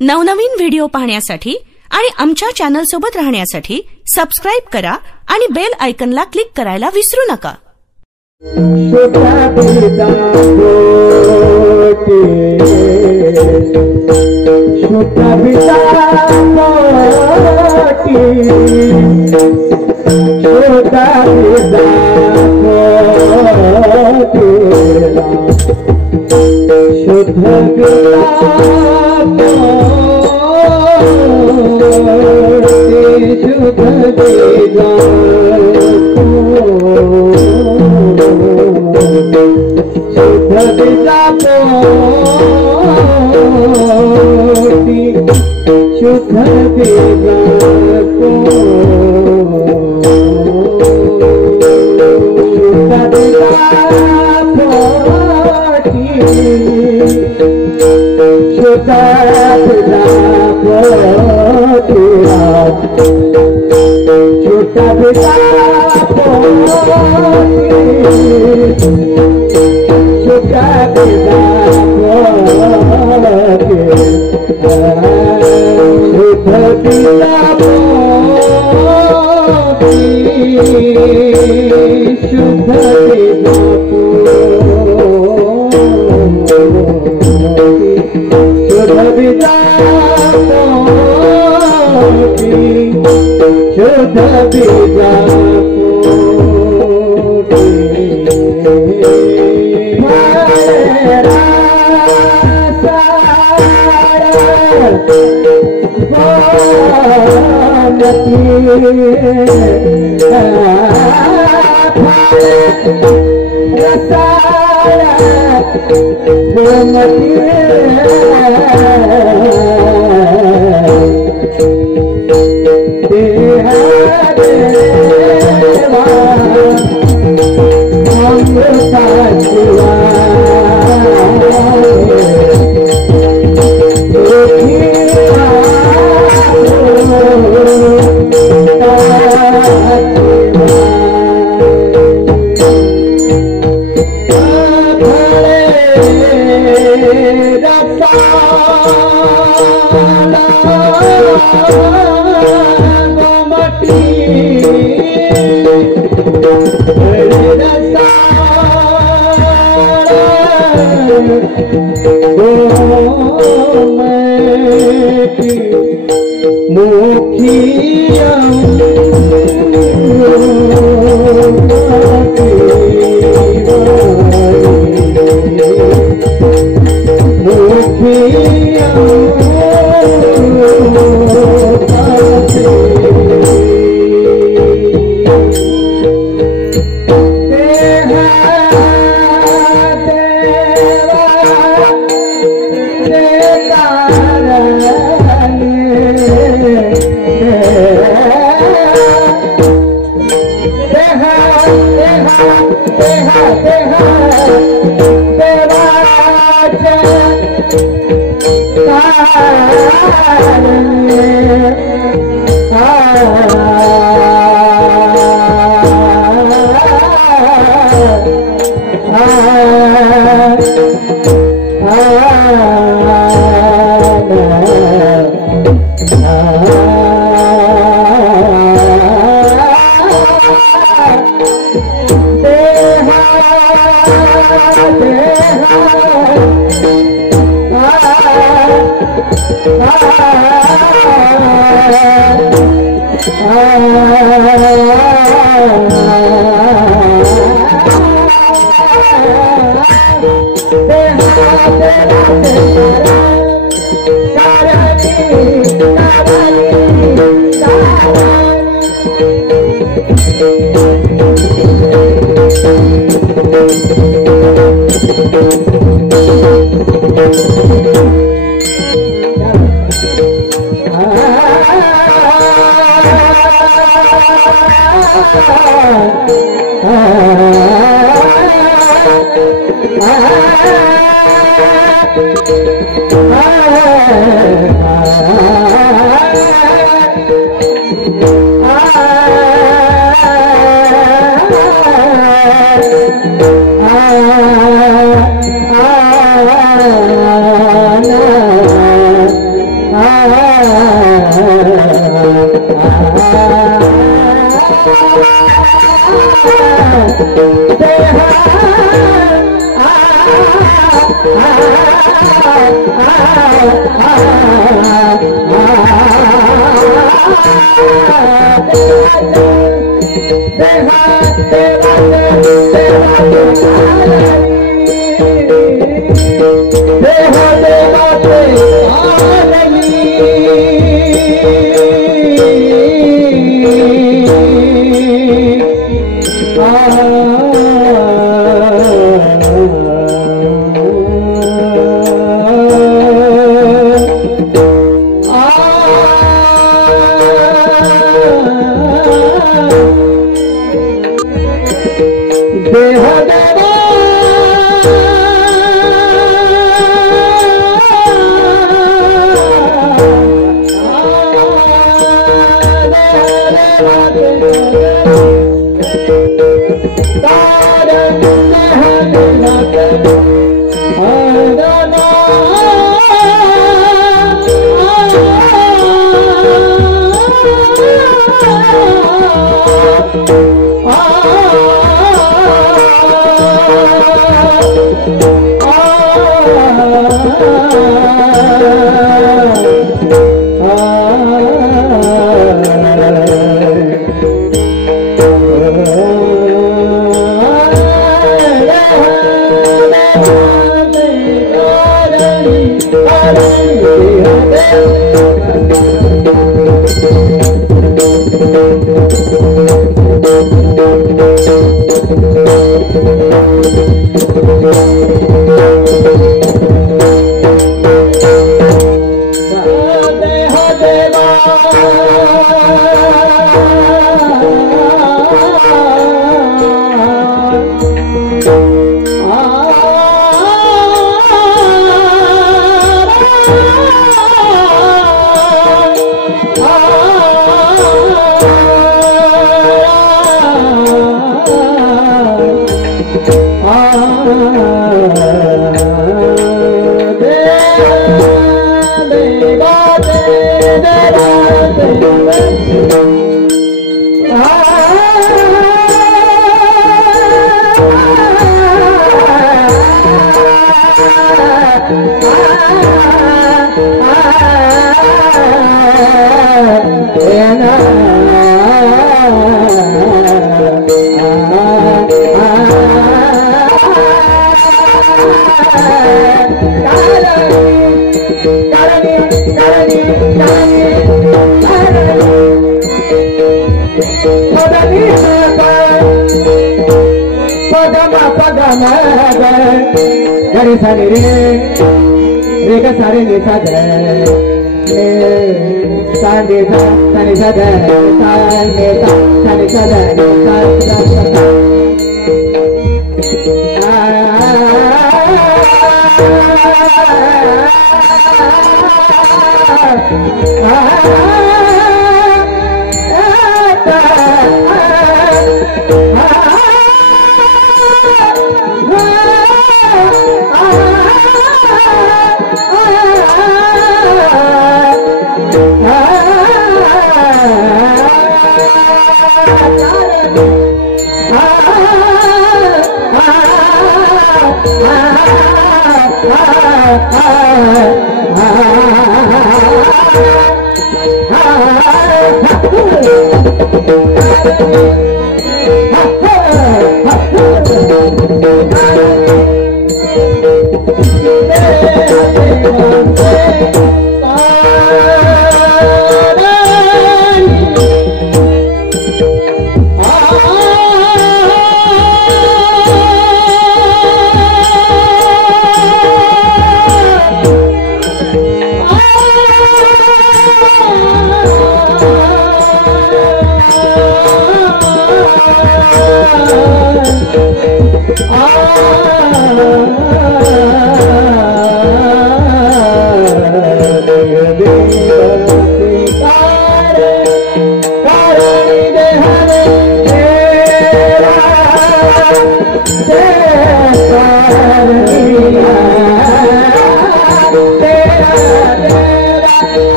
नवनवीन व्हिडिओ पाहण्यासाठी आणि आमच्या चॅनल सोबत राहण्यासाठी सबस्क्राइब करा आणि बेल आयकॉनला क्लिक करायला विसरू नका।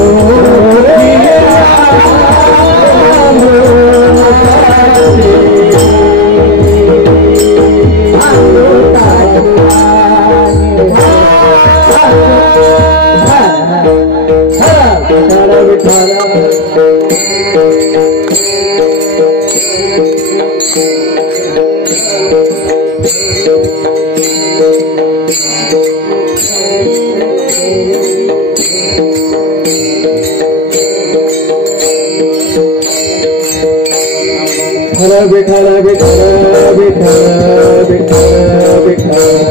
Oh विठ्ठल विठ्ठल विठ्ठल विठ्ठल विठ्ठल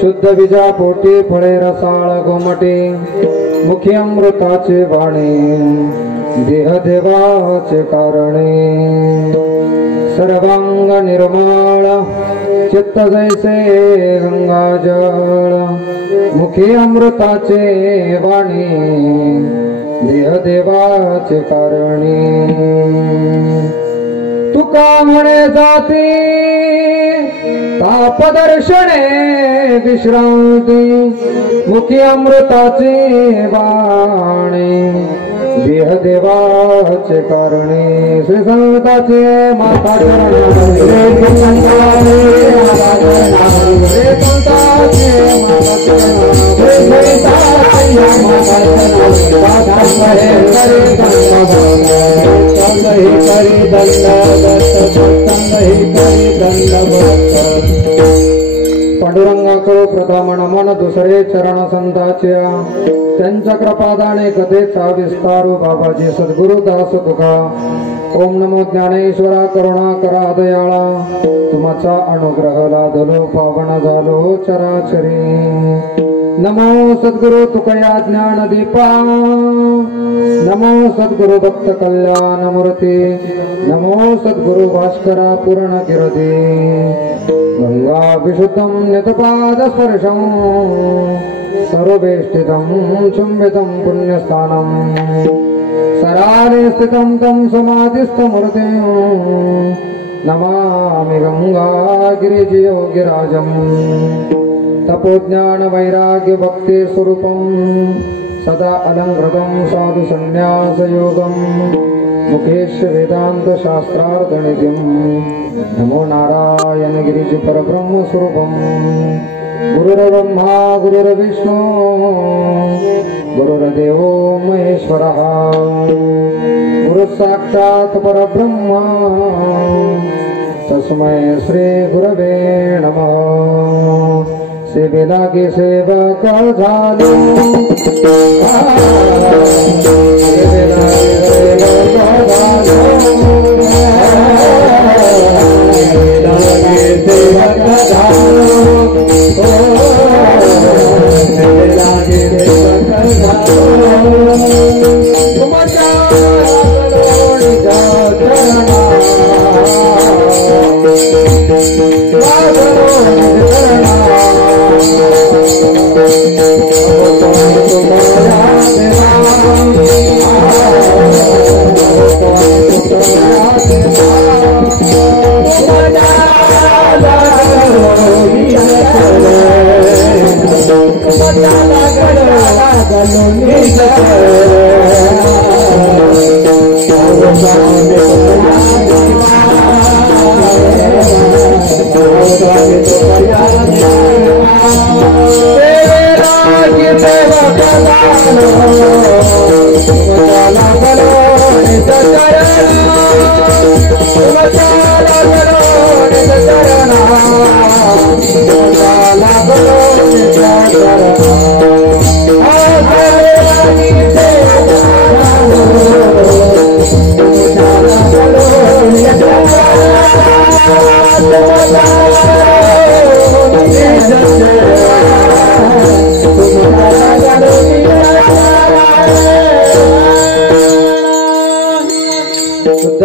शुद्ध बीजा पोटी फळे रसाळ गोमटे मुखी अमृताचे वाणे देह देवाचे कारणे सर्वांग निर्मळ चित्त जैसे गंगाजळ मुखी अमृताचे वाणे देह देवाचे कारणे तुका म्हणे जाती तापदर्शने विश्रांती मुखी अमृताचे वाणे देह देवाचे कारणे श्री संताचे माता पांडुरंगाकडे प्रथम नमन दुसरे चरण संताच्या त्यांच्या कृपादाने कथेचा विस्तारू बाबाजी सद्गुरु दास तुका ओम नमो ज्ञानेश्वरा करुणा करा दयाळा तुमचा अनुग्रह लादलो पावन झालो चराचरी नमो सद्गुरु तुकया ज्ञान दीपा नमो सद्गुरु भक्त कल्याण मूर्ती नमो सद्गुरु भास्करा पूर्ण कीर्ती गंगा विशुद्धं नितपाद स्पर्शं सर्वेष्टितं चुंबितं पुण्यस्थानं सरारे स्थितं तं समाधिस्थमूर्तिं नमामि गंगा गिरिजयोगिराजं तपोज्ञान वैराग्य भक्ति स्वरूपं सदा अलंकृतं साधु संन्यासयोगं मुखेश वेदांत शास्त्रार्थनिधिं नमो नारायण गिरिज परब्रह्म स्वरूपं गुरुर्ब्रह्मा गुरुर्विष्णु गुरुर्देव महेश्वरः गुरुसाक्षात् परब्रह्म तस्मै श्री गुरवे नमः। सेवेला की सेवक झालो सेवेला की सेवक झालो सेवेला की सेवक झालो सेवेला की सेवक झालो तुमच्या लागलोणीच्या चरणा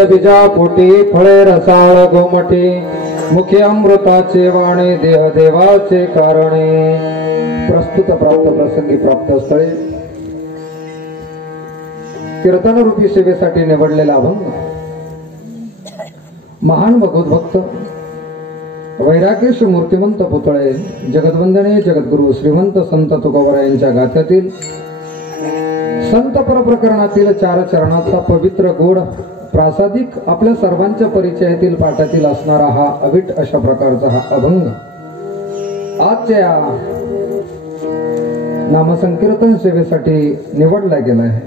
बीजा पोटी फळे रसाळ गोमटी मुखे अमृताचे वाणे देह देवाचे कारणे प्रस्तुत प्राप्त प्रसंगी प्राप्त स्थळे कीर्तन रूपी सेवेसाठी निवडलेला अभंग महान भगवत भक्त वैराग्येश मूर्तिमंत पुतळे जगद्वंदने जगद्गुरु श्रीमंत संत तुकोबरायांच्या गाथ्यातील संत परप्रकरणातील 4 चरणाचा पवित्र गोड प्रासादिक आपल्या सर्वांच्या परिचयातील पाठातील असणारा हा अविट अशा प्रकारचा हा अभंग आजच्या नामसंकीर्तन सेवेसाठी निवडला गेला आहे।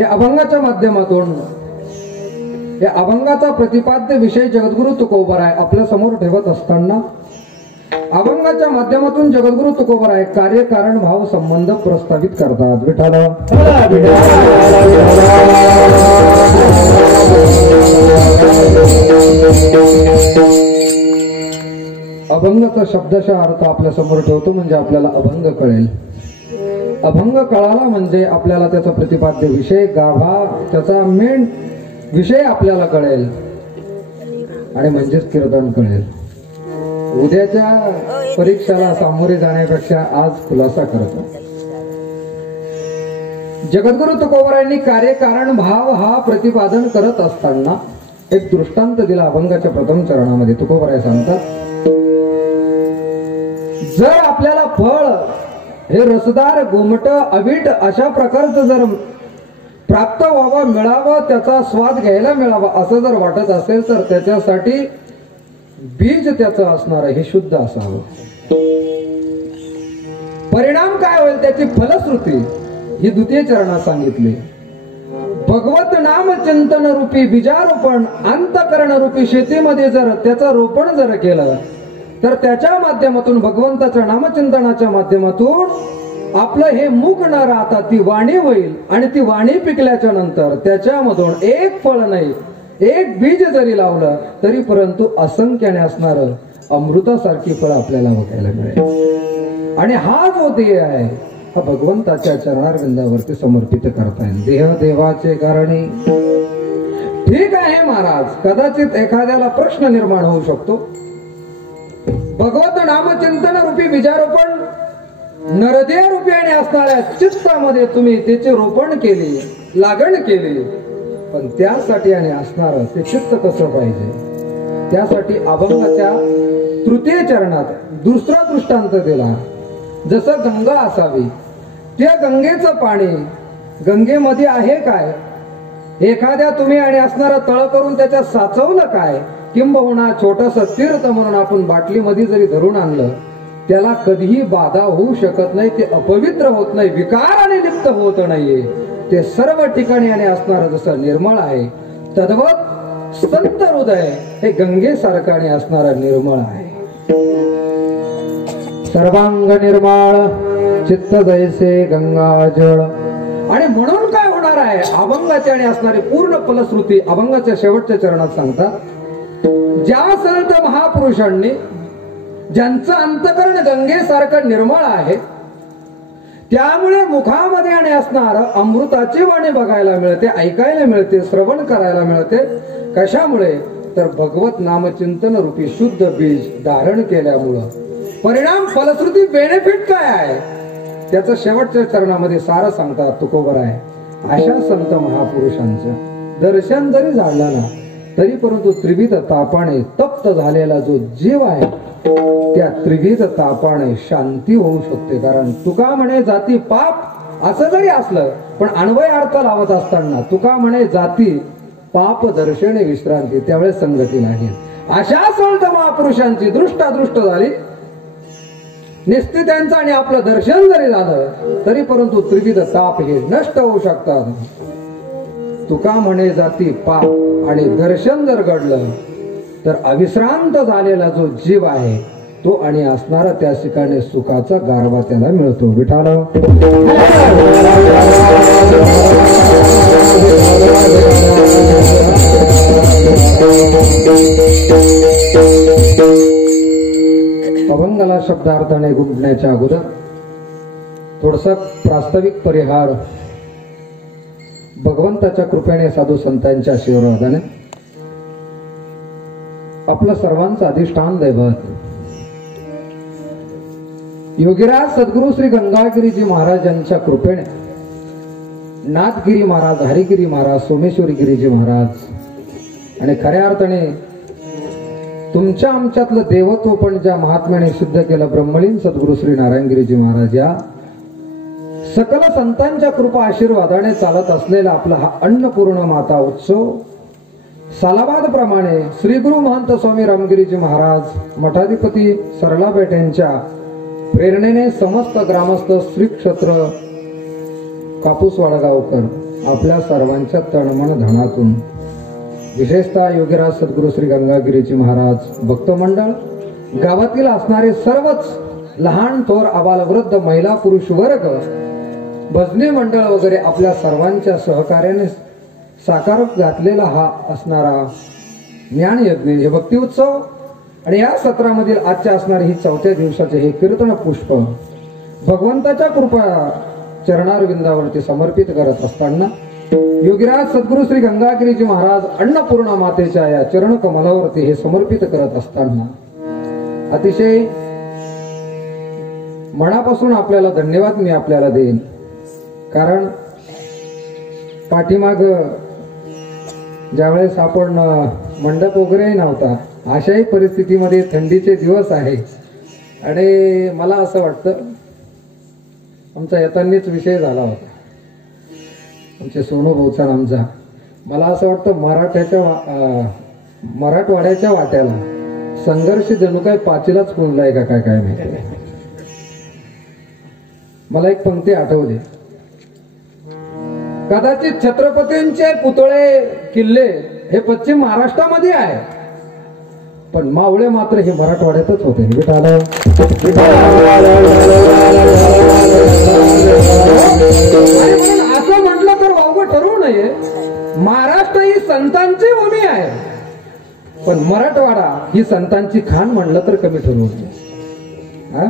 या अभंगाच्या माध्यमातून या अभंगाचा प्रतिपाद्य विषय जगद्गुरु तुकोबराय आपल्या समोर ठेवत असताना अभंगाच्या माध्यमातून जगद्गुरु तुकोबराय कार्य कारण भाव संबंध प्रस्तावित करतात। विठाला अभंगाचा शब्दशः अर्थ आपल्या समोर ठेवतो म्हणजे आपल्याला अभंग कळेल। अभंग कळाला म्हणजे आपल्याला त्याचा प्रतिपाद्य विषय गाभा त्याचा मेन विषय आपल्याला कळेल आणि म्हणजेच कीर्तन कळेल। उद्याच्या परीक्षेला सामोरे जाण्यापेक्षा आज खुलासा करतो। जगद्गुरु तुकोबरायांनी कार्य कारण भाव हा प्रतिपादन करत असताना एक दृष्टांत दिला अभंगाच्या प्रथम चरणामध्ये। तुकोबराय सांगतात, जर आपल्याला फळ हे रसदार गोमट अवीट अशा प्रकारचं जर प्राप्त व्हावं मिळावं त्याचा स्वाद घ्यायला मिळावा असं जर वाटत असेल तर त्याच्यासाठी बीज त्याचं असणार हे शुद्ध असावं। परिणाम काय होईल त्याची फलश्रुती ही द्वितीय चरणात सांगितली। भगवत नाम चिंतन रूपी बीजारोपण अंतकरण रूपी शेतीमध्ये जर त्याचं रोपण जर केलं तर त्याच्या माध्यमातून भगवंताच्या नामचिंतनाच्या माध्यमातून आपलं हे मुख न राहता ती वाणी होईल आणि ती वाणी पिकल्याच्या नंतर त्याच्यामधून एक फळ नाही एक बीज जरी लावलं तरी परंतु असंख्याने असणार अमृतासारखी फळ आपल्याला बघायला मिळेल। आणि हा जो ध्येय आहे हा भगवंताच्या चरणारविंदावरती समर्पित करता येईल। देह देवाचे कारणी ठीक आहे महाराज, कदाचित एखाद्याला प्रश्न निर्माण होऊ शकतो, भगवत नामचिंतन रूपी बीजारोपण नरदेह रूपयाने असणाऱ्या चित्तामध्ये तुम्ही त्याचे रोपण केले लागण केली, पण त्यासाठी आणि असणार ते चित्त कसं पाहिजे त्यासाठी अभंगाच्या तृतीय चरणात दुसरा दृष्टांत दिला। जसं गंगा असावी, त्या गंगेचं पाणी गंगेमध्ये आहे काय? एखाद्या तुम्ही आणि असणारं तळ करून त्याच्यात साचवलं काय? किंबहुना छोटस तीर्थ म्हणून आपण बाटलीमध्ये जरी धरून आणलं, त्याला कधीही बाधा होऊ शकत नाही, ते अपवित्र होत नाही, विकाराने लिप्त होत नाहीये. ते सर्व ठिकाणी आणि असणारं जसं निर्मळ आहे, तद्वत संत हृदय हे गंगेसारखं आणि असणारं निर्मळ आहे. सर्वांग निर्मळ चित्त जैसे गंगाजळ. आणि म्हणून काय होणार आहे? अभंगाची आणि असणारी पूर्ण फलश्रुती अभंगाच्या शेवटच्या चरणात सांगतात. ज्या संत महापुरुषांनी ज्यांचं अंतकरण गंगेसारखं निर्मळ आहे, त्यामुळे मुखामध्ये आणि असणार अमृताची वाणी बघायला मिळते, ऐकायला मिळते, श्रवण करायला मिळते. कशामुळे? तर भगवत नामचिंतन रूपी शुद्ध बीज धारण केल्यामुळं. परिणाम फलश्रुती बेनिफिट काय आहे त्याचं शेवटच्या चरणामध्ये सारं सांगतात तुकोबर आहे. अशा संत महापुरुषांचं दर्शन जरी झालं ना, तरी परंतु त्रिविध तापाने तप्त झालेला जो जीव आहे, त्या त्रिविध तापाने शांती होऊ शकते. कारण तुका म्हणे जाती पाप असं जरी असलं, पण अन्वय अर्थ लावत असताना तुका म्हणे जाती पाप दर्शने विश्रांती, त्यावेळेस संगती नाही. अशा संत महापुरुषांची दृष्टादृष्ट झाली, निस्ती त्यांचं आणि आपलं दर्शन जरी झालं, तरी परंतु त्रिविध ताप हे नष्ट होऊ शकतात. तुका म्हणे जाती पाप आणि दर्शन जर घडलं, तर अविश्रांत झालेला जो जीव आहे तो आणि असणारा त्या ठिकाणी सुखाचा गारवा त्याला मिळतो. विठाल अभंगाला शब्दार्थाने गुंफण्याच्या अगोदर थोडस प्रास्ताविक परिहार भगवंताच्या कृपेने साधू संतांच्या आशीर्वादाने आपलं सर्वांचं अधिष्ठान दैवत योगीराज सद्गुरु श्री गंगागिरीजी महाराजांच्या कृपेने नाथगिरी महाराज, हरिगिरी महाराज, सोमेश्वरी गिरीजी महाराज आणि खऱ्या अर्थाने तुमच्या आमच्यातलं देवत्व पण ज्या महात्म्याने सिद्ध केलं ब्रह्मलीन सद्गुरु श्री नारायणगिरीजी महाराज, या सकल संतांच्या कृपा आशीर्वादाने चालत असलेला आपला हा अन्नपूर्ण माता उत्सव सालाबाद प्रमाणे श्री गुरु महंत स्वामी रामगिरीजी महाराज मठाधिपती सरलाबेट यांच्या प्रेरणेने समस्त ग्रामस्थ श्री क्षेत्र कापूस वाडगावकर आपल्या सर्वांच्या तणमन धनातून, विशेषतः योगीराज सद्गुरु श्री गंगागिरीजी महाराज भक्त मंडळ, गावातील असणारे सर्वच लहान थोर आबालवृद्ध महिला पुरुष वर्ग, भजनी मंडळ वगैरे आपल्या सर्वांच्या सहकार्याने साकार घातलेला हा असणारा ज्ञान यज्ञ हे भक्ती उत्सव आणि या सत्रामधील आजच्या असणारे ही 4थ्या दिवसाचे हे कीर्तन पुष्प भगवंताच्या कृपा चरणारविंदावरती समर्पित करत असताना योगीराज सद्गुरु श्री गंगागिरीजी महाराज अन्नपूर्णा मातेच्या या चरण कमलावरती हे समर्पित करत असताना अतिशय मनापासून आपल्याला धन्यवाद मी आपल्याला देईन. कारण पाठीमाग ज्यावेळेस आपण मंडप वगैरे नव्हता, अशाही परिस्थितीमध्ये थंडीचे दिवस आहे आणि मला असं वाटतं आमचा येतानीच विषय झाला होता आमचे सोनू भाऊचा आमचा, मला असं वाटतं मराठवाड्याच्या वाट्याला संघर्ष जणू काय पाचीलाच पुंजलाय का काय काय माहिती. मला एक पंक्ती आठवली, कदाचित छत्रपतींचे पुतळे किल्ले हे पश्चिम महाराष्ट्रामध्ये आहे, पण मावळे मात्र हे मराठवाड्यातच होते. असं म्हटलं तर वावगं ठरवू नये, महाराष्ट्र ही संतांची भूमी आहे, पण मराठवाडा ही संतांची खाण म्हणलं तर कमी ठरवू नये.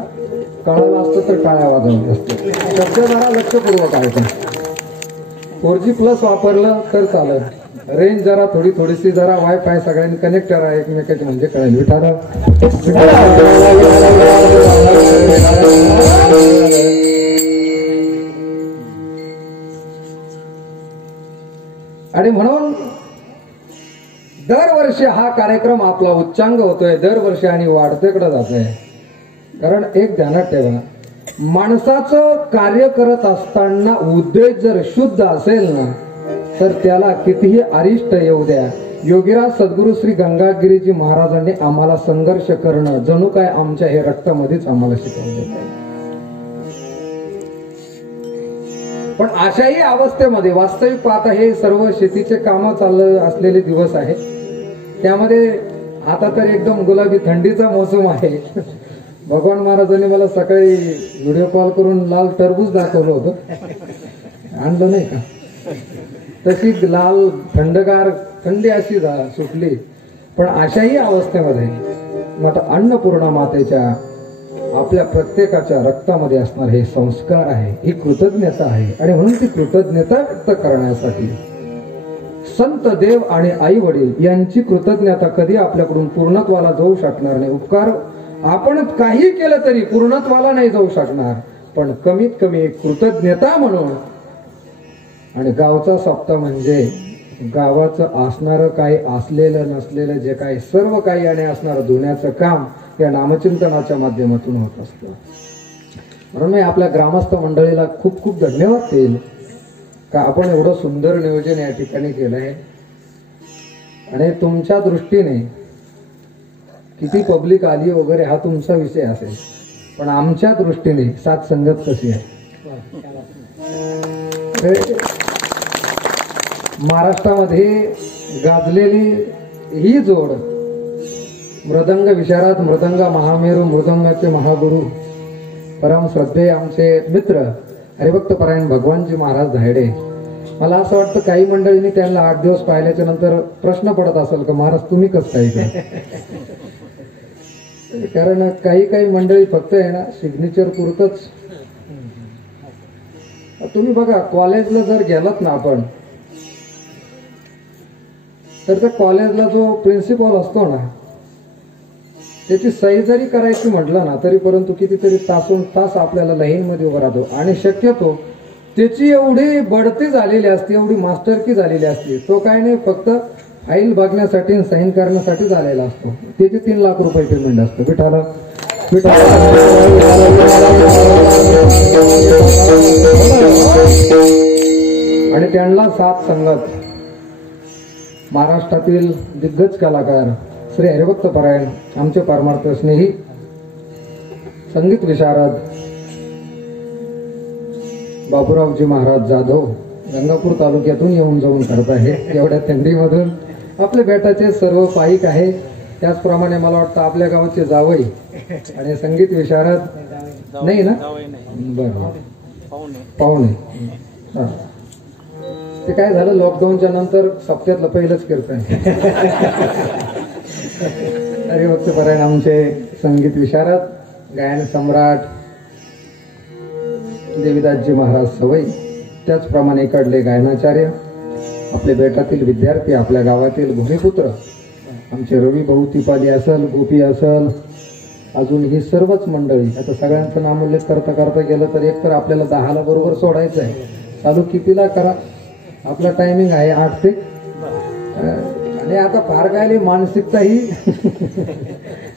कळालं असतं तर टाळ्या वाजवल्या असतं. शब्द जरा लक्षपूर्वक आहे. 4G+ वापरलं तर चालेल, रेंज जरा थोडीशी जरा वायफाय सगळ्यांनी कनेक्ट करा एकमेकांचे म्हणजे कळेल. विठाला आणि म्हणून दरवर्षी हा कार्यक्रम आपला उच्चांग होतोय, दरवर्षी आणि वाढतेकडे जातोय. कारण एक ध्यानात ठेवा, माणसाचं कार्य करत असताना उद्देश जर शुद्ध असेल ना तर त्याला कितीही अरिष्ट येऊ द्या. योगीराज सद्गुरू श्री गंगागिरीजी महाराजांनी आम्हाला संघर्ष करणं जणू काय आमच्या हे रक्तामध्येच आम्हाला शिकवले. पण अशाही अवस्थेमध्ये वास्तविक पाहता हे सर्व शेतीचे काम चालू असलेले दिवस आहेत. त्यामध्ये आता तर एकदम गुलाबी थंडीचा मोसम आहे. भगवान महाराजांनी मला सकाळी व्हिडिओ कॉल करून लाल टरबूज दाखवलं होतं, आणलं नाही का? तशी लाल थंडगार थंडी अशी सुटली. पण अशाही अवस्थेमध्ये माता अन्नपूर्णा मातेच्या आपल्या प्रत्येकाच्या रक्तामध्ये असणार हे संस्कार आहे, ही कृतज्ञता आहे. आणि म्हणून ती कृतज्ञता व्यक्त करण्यासाठी संत देव आणि आई वडील यांची कृतज्ञता कधी आपल्याकडून पूर्णत्वाला जाऊ शकणार नाही. उपकार आपण काही केलं तरी पूर्णत्वाला नाही जाऊ शकणार, पण कमीत कमी एक कृतज्ञता म्हणून. आणि गावचा सप्ताह म्हणजे गावाचं असणारं काही असलेलं नसलेलं जे काही सर्व काही आणि असणारं धुण्याचं काम या नामचिंतनाच्या माध्यमातून होत असतं. म्हणून मी आपल्या ग्रामस्थ मंडळीला खूप खूप धन्यवाद देईल का आपण एवढं सुंदर नियोजन या ठिकाणी केलं आहे. आणि तुमच्या दृष्टीने किती पब्लिक आली वगैरे हा तुमचा विषय असेल, पण आमच्या दृष्टीने साथ संगत कशी आहे. महाराष्ट्रामध्ये गाजलेली ही जोड मृदंग विशारद मृदंग महामेरू मृदंगाचे महागुरु परम श्रद्धेय आमचे मित्र हरिभक्त परायण भगवानजी महाराज धायडे. मला असं वाटतं काही मंडळींनी त्यांना 8 दिवस पाहिल्याच्या नंतर प्रश्न पडत असेल का महाराज तुम्ही कसं काय इकडे. कारण काही मंडळी फक्त आहे ना सिग्नेचर पुरतच. तुम्ही बघा कॉलेजला जर गेलात ना आपण तर त्या कॉलेजला जो प्रिन्सिपल असतो ना त्याची सही जरी करायची म्हटलं ना तरी परंतु कितीतरी तासून तास आपल्याला लाईन मध्ये उभं राहतो. आणि शक्यतो त्याची एवढी बढती झालेली असते, एवढी मास्टरकी झालेली असते, तो काय नाही फक्त फाईल बघण्यासाठी साईन करण्यासाठी झालेला असतो. त्याचे 3 लाख रुपये पेमेंट असतं. पिठाला आणि त्यांना साथ संगत महाराष्ट्रातील दिग्गज कलाकार श्री हरिभक्त परायण आमचे परमार्थ स्नेही संगीत विशारद बाबूरावजी महाराज जाधव गंगापूर तालुक्यातून येऊन जाऊन करत आहे. एवढ्या थंडीमधून आपले बेटाचे सर्व पाईक आहे. त्याचप्रमाणे मला वाटतं आपल्या गावाचे जावई आणि संगीत विशारद नाही ना, बरं पाहुणे. ते काय झालं लॉकडाऊनच्या नंतर सप्त्यातलं पहिलंच कीर्तन. हरिभक्त परायण आमचे संगीत विशारद गायन सम्राट देवीदासजी महाराज सवई, त्याचप्रमाणे इकडले गायनाचार्य आपले बेटातील विद्यार्थी, आपल्या गावातील भूमिपुत्र आमचे रवी भाऊ तिपाली असल, गोपी असल, अजून ही सर्वच मंडळी. आता सगळ्यांचं नामोल्लेख करता करता गेलं तर एक तर आपल्याला 10ला बरोबर सोडायचं आहे. चालू कितीला करा, आपला टायमिंग आहे 8 ते. आणि आता फार काय मानसिकता ही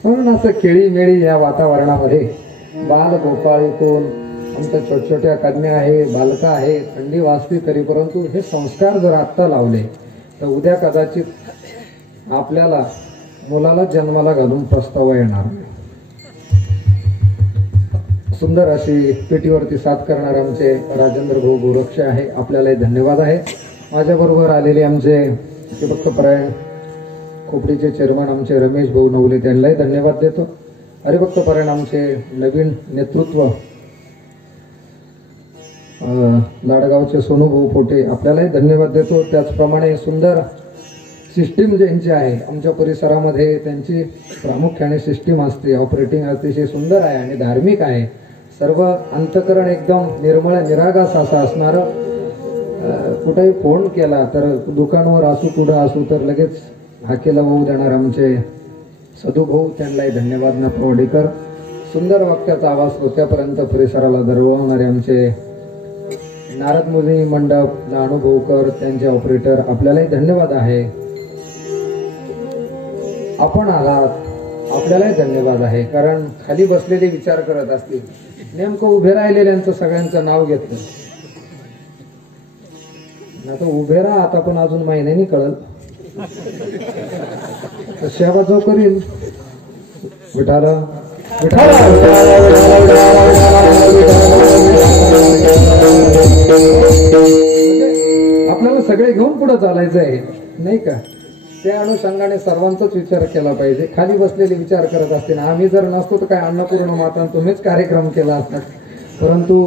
म्हणून असं खेळी मेळी या वातावरणामध्ये बाल गोपाळीतून आमच्या छोट्या छोट्या कन्या आहे, बालका आहे, थंडी वाजते तरी परंतु हे संस्कार जर आत्ता लावले तर उद्या कदाचित आपल्याला मुलाला जन्माला घालून पस्तावा येणार. सुंदर अशी पेटीवरती साथ करणार आमचे राजेंद्र भाऊ गोरक्ष आहे, आपल्यालाही धन्यवाद आहे. माझ्याबरोबर आलेले आमचे हरिभक्त परायण खोपडीचे चेअरमन आमचे रमेश भाऊ नवले, त्यांनाही धन्यवाद देतो. हरिभक्त परायण आमचे नवीन नेतृत्व लाडगावचे सोनू भाऊ पोटे, आपल्यालाही धन्यवाद देतो. त्याचप्रमाणे सुंदर सिस्टीम ज्यांची आहे आमच्या परिसरामध्ये, त्यांची प्रामुख्याने सिस्टीम असते, ऑपरेटिंग अतिशय सुंदर आहे आणि धार्मिक आहे. सर्व अंतकरण एकदम निर्मळ निरागास असं असणारं. कुठेही फोन केला तर दुकानावर असू कुठं असू तर लगेच हाकेला होऊ देणार आमचे सदू भाऊ, त्यांनाही धन्यवाद ना प्रवडीकर. सुंदर वाक्याचा आवाज श्रोत्यापर्यंत परिसराला दरवणारे आमचे नारद मुनी मंडप अनुभवकर, त्यांचे ऑपरेटर, आपल्यालाही धन्यवाद आहे. आपण आलात, आपल्यालाही धन्यवाद आहे, कारण खाली बसलेले विचार करत असतील. नेमकं उभे राहिलेल्यांचं सगळ्यांचं नाव घेतलं. आता उभे राहा, आता पण अजून महिन्यानी कळल. सेवा जो करील विठाला आपल्याला सगळे घेऊन पुढे चालायचं आहे नाही का. त्या अनुषंगाने सर्वांचाच विचार केला पाहिजे. खाली बसलेले विचार करत असतील, आम्ही जर नसतो तर काय अन्नपूर्ण माता तुम्हीच कार्यक्रम केला असता. परंतु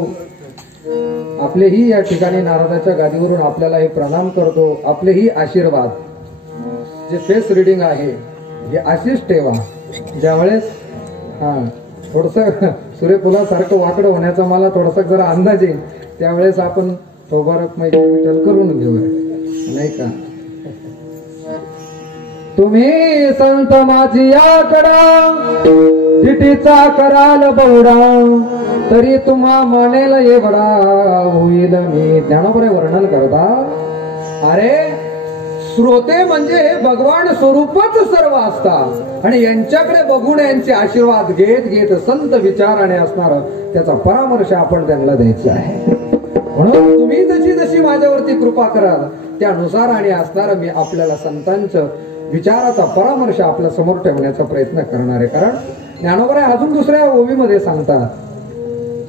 आपलेही या ठिकाणी नारदाच्या गादीवरून आपल्याला हे प्रणाम करतो. आपलेही आशीर्वाद जे फेस रिडिंग आहे हे अशीच ठेवा. ज्यावेळेस थोडस सूर्यफुलासारखं वाकडं होण्याचा मला थोडासा जरा अंदाज येईल, त्यावेळेस आपण तोबारकमय विठ्ठल करून घेऊया नाही का. तुम्ही संत माझी याकडा तिटीचा कराल बवडा, तरी तुम्हा म्हणेल एवढा होईल मी. ज्ञानोबा वर्णन करता. अरे श्रोते म्हणजे हे भगवान स्वरूपच सर्व असतात आणि यांच्याकडे बघून यांचे आशीर्वाद घेत घेत संत विचाराने असणार त्याचा परामर्श आपण त्यांना द्यायचा आहे. म्हणून तुम्ही जशी जशी माझ्यावरती कृपा कराल त्यानुसार आणि असणार मी आपल्याला संतांचं विचाराचा परामर्श आपल्या समोर ठेवण्याचा प्रयत्न करणार आहे. कारण ज्ञानोबा अजून दुसऱ्या ओवीमध्ये सांगतात,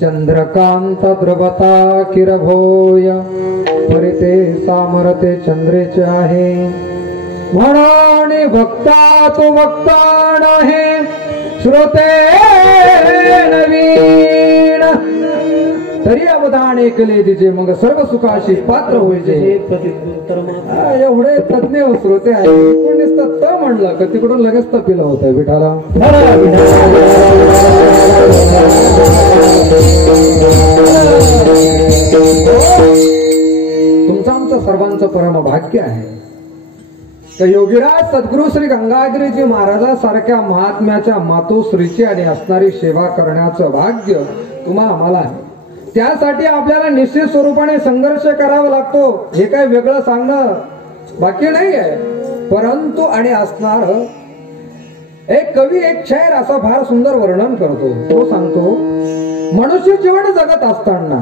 चंद्रकांत द्रवता किरभोय परिते सामरते चंद्रेचे आहे, म्हणून भक्ता तो भक्ता आहे श्रोते नवीन, तरी अवधान ऐकले तिचे मग सर्व सुखाशी पात्र होईचे. एवढे तज्ञ श्रोते आहे. कोण नुसतं त म्हणलं का तिकडून लगेच तपिलं होतं विठाला. तुमचं आमचं सर्वांचं परम भाग्य आहे. तर योगीराज सद्गुरु श्री गंगागिरीजी महाराजांसारख्या महात्म्याच्या मातोश्रीची आणि असणारी सेवा करण्याचं भाग्य तुम्हा आम्हाला आहे. त्यासाठी आपल्याला निश्चित स्वरूपाने संघर्ष करावा लागतो. हे काय वेगळं सांगणं बाकी नाही आहे. परंतु आणि असणार एक कवी एक शायर असं फार सुंदर वर्णन करतो. तो सांगतो, मनुष्य जीवन जगत असताना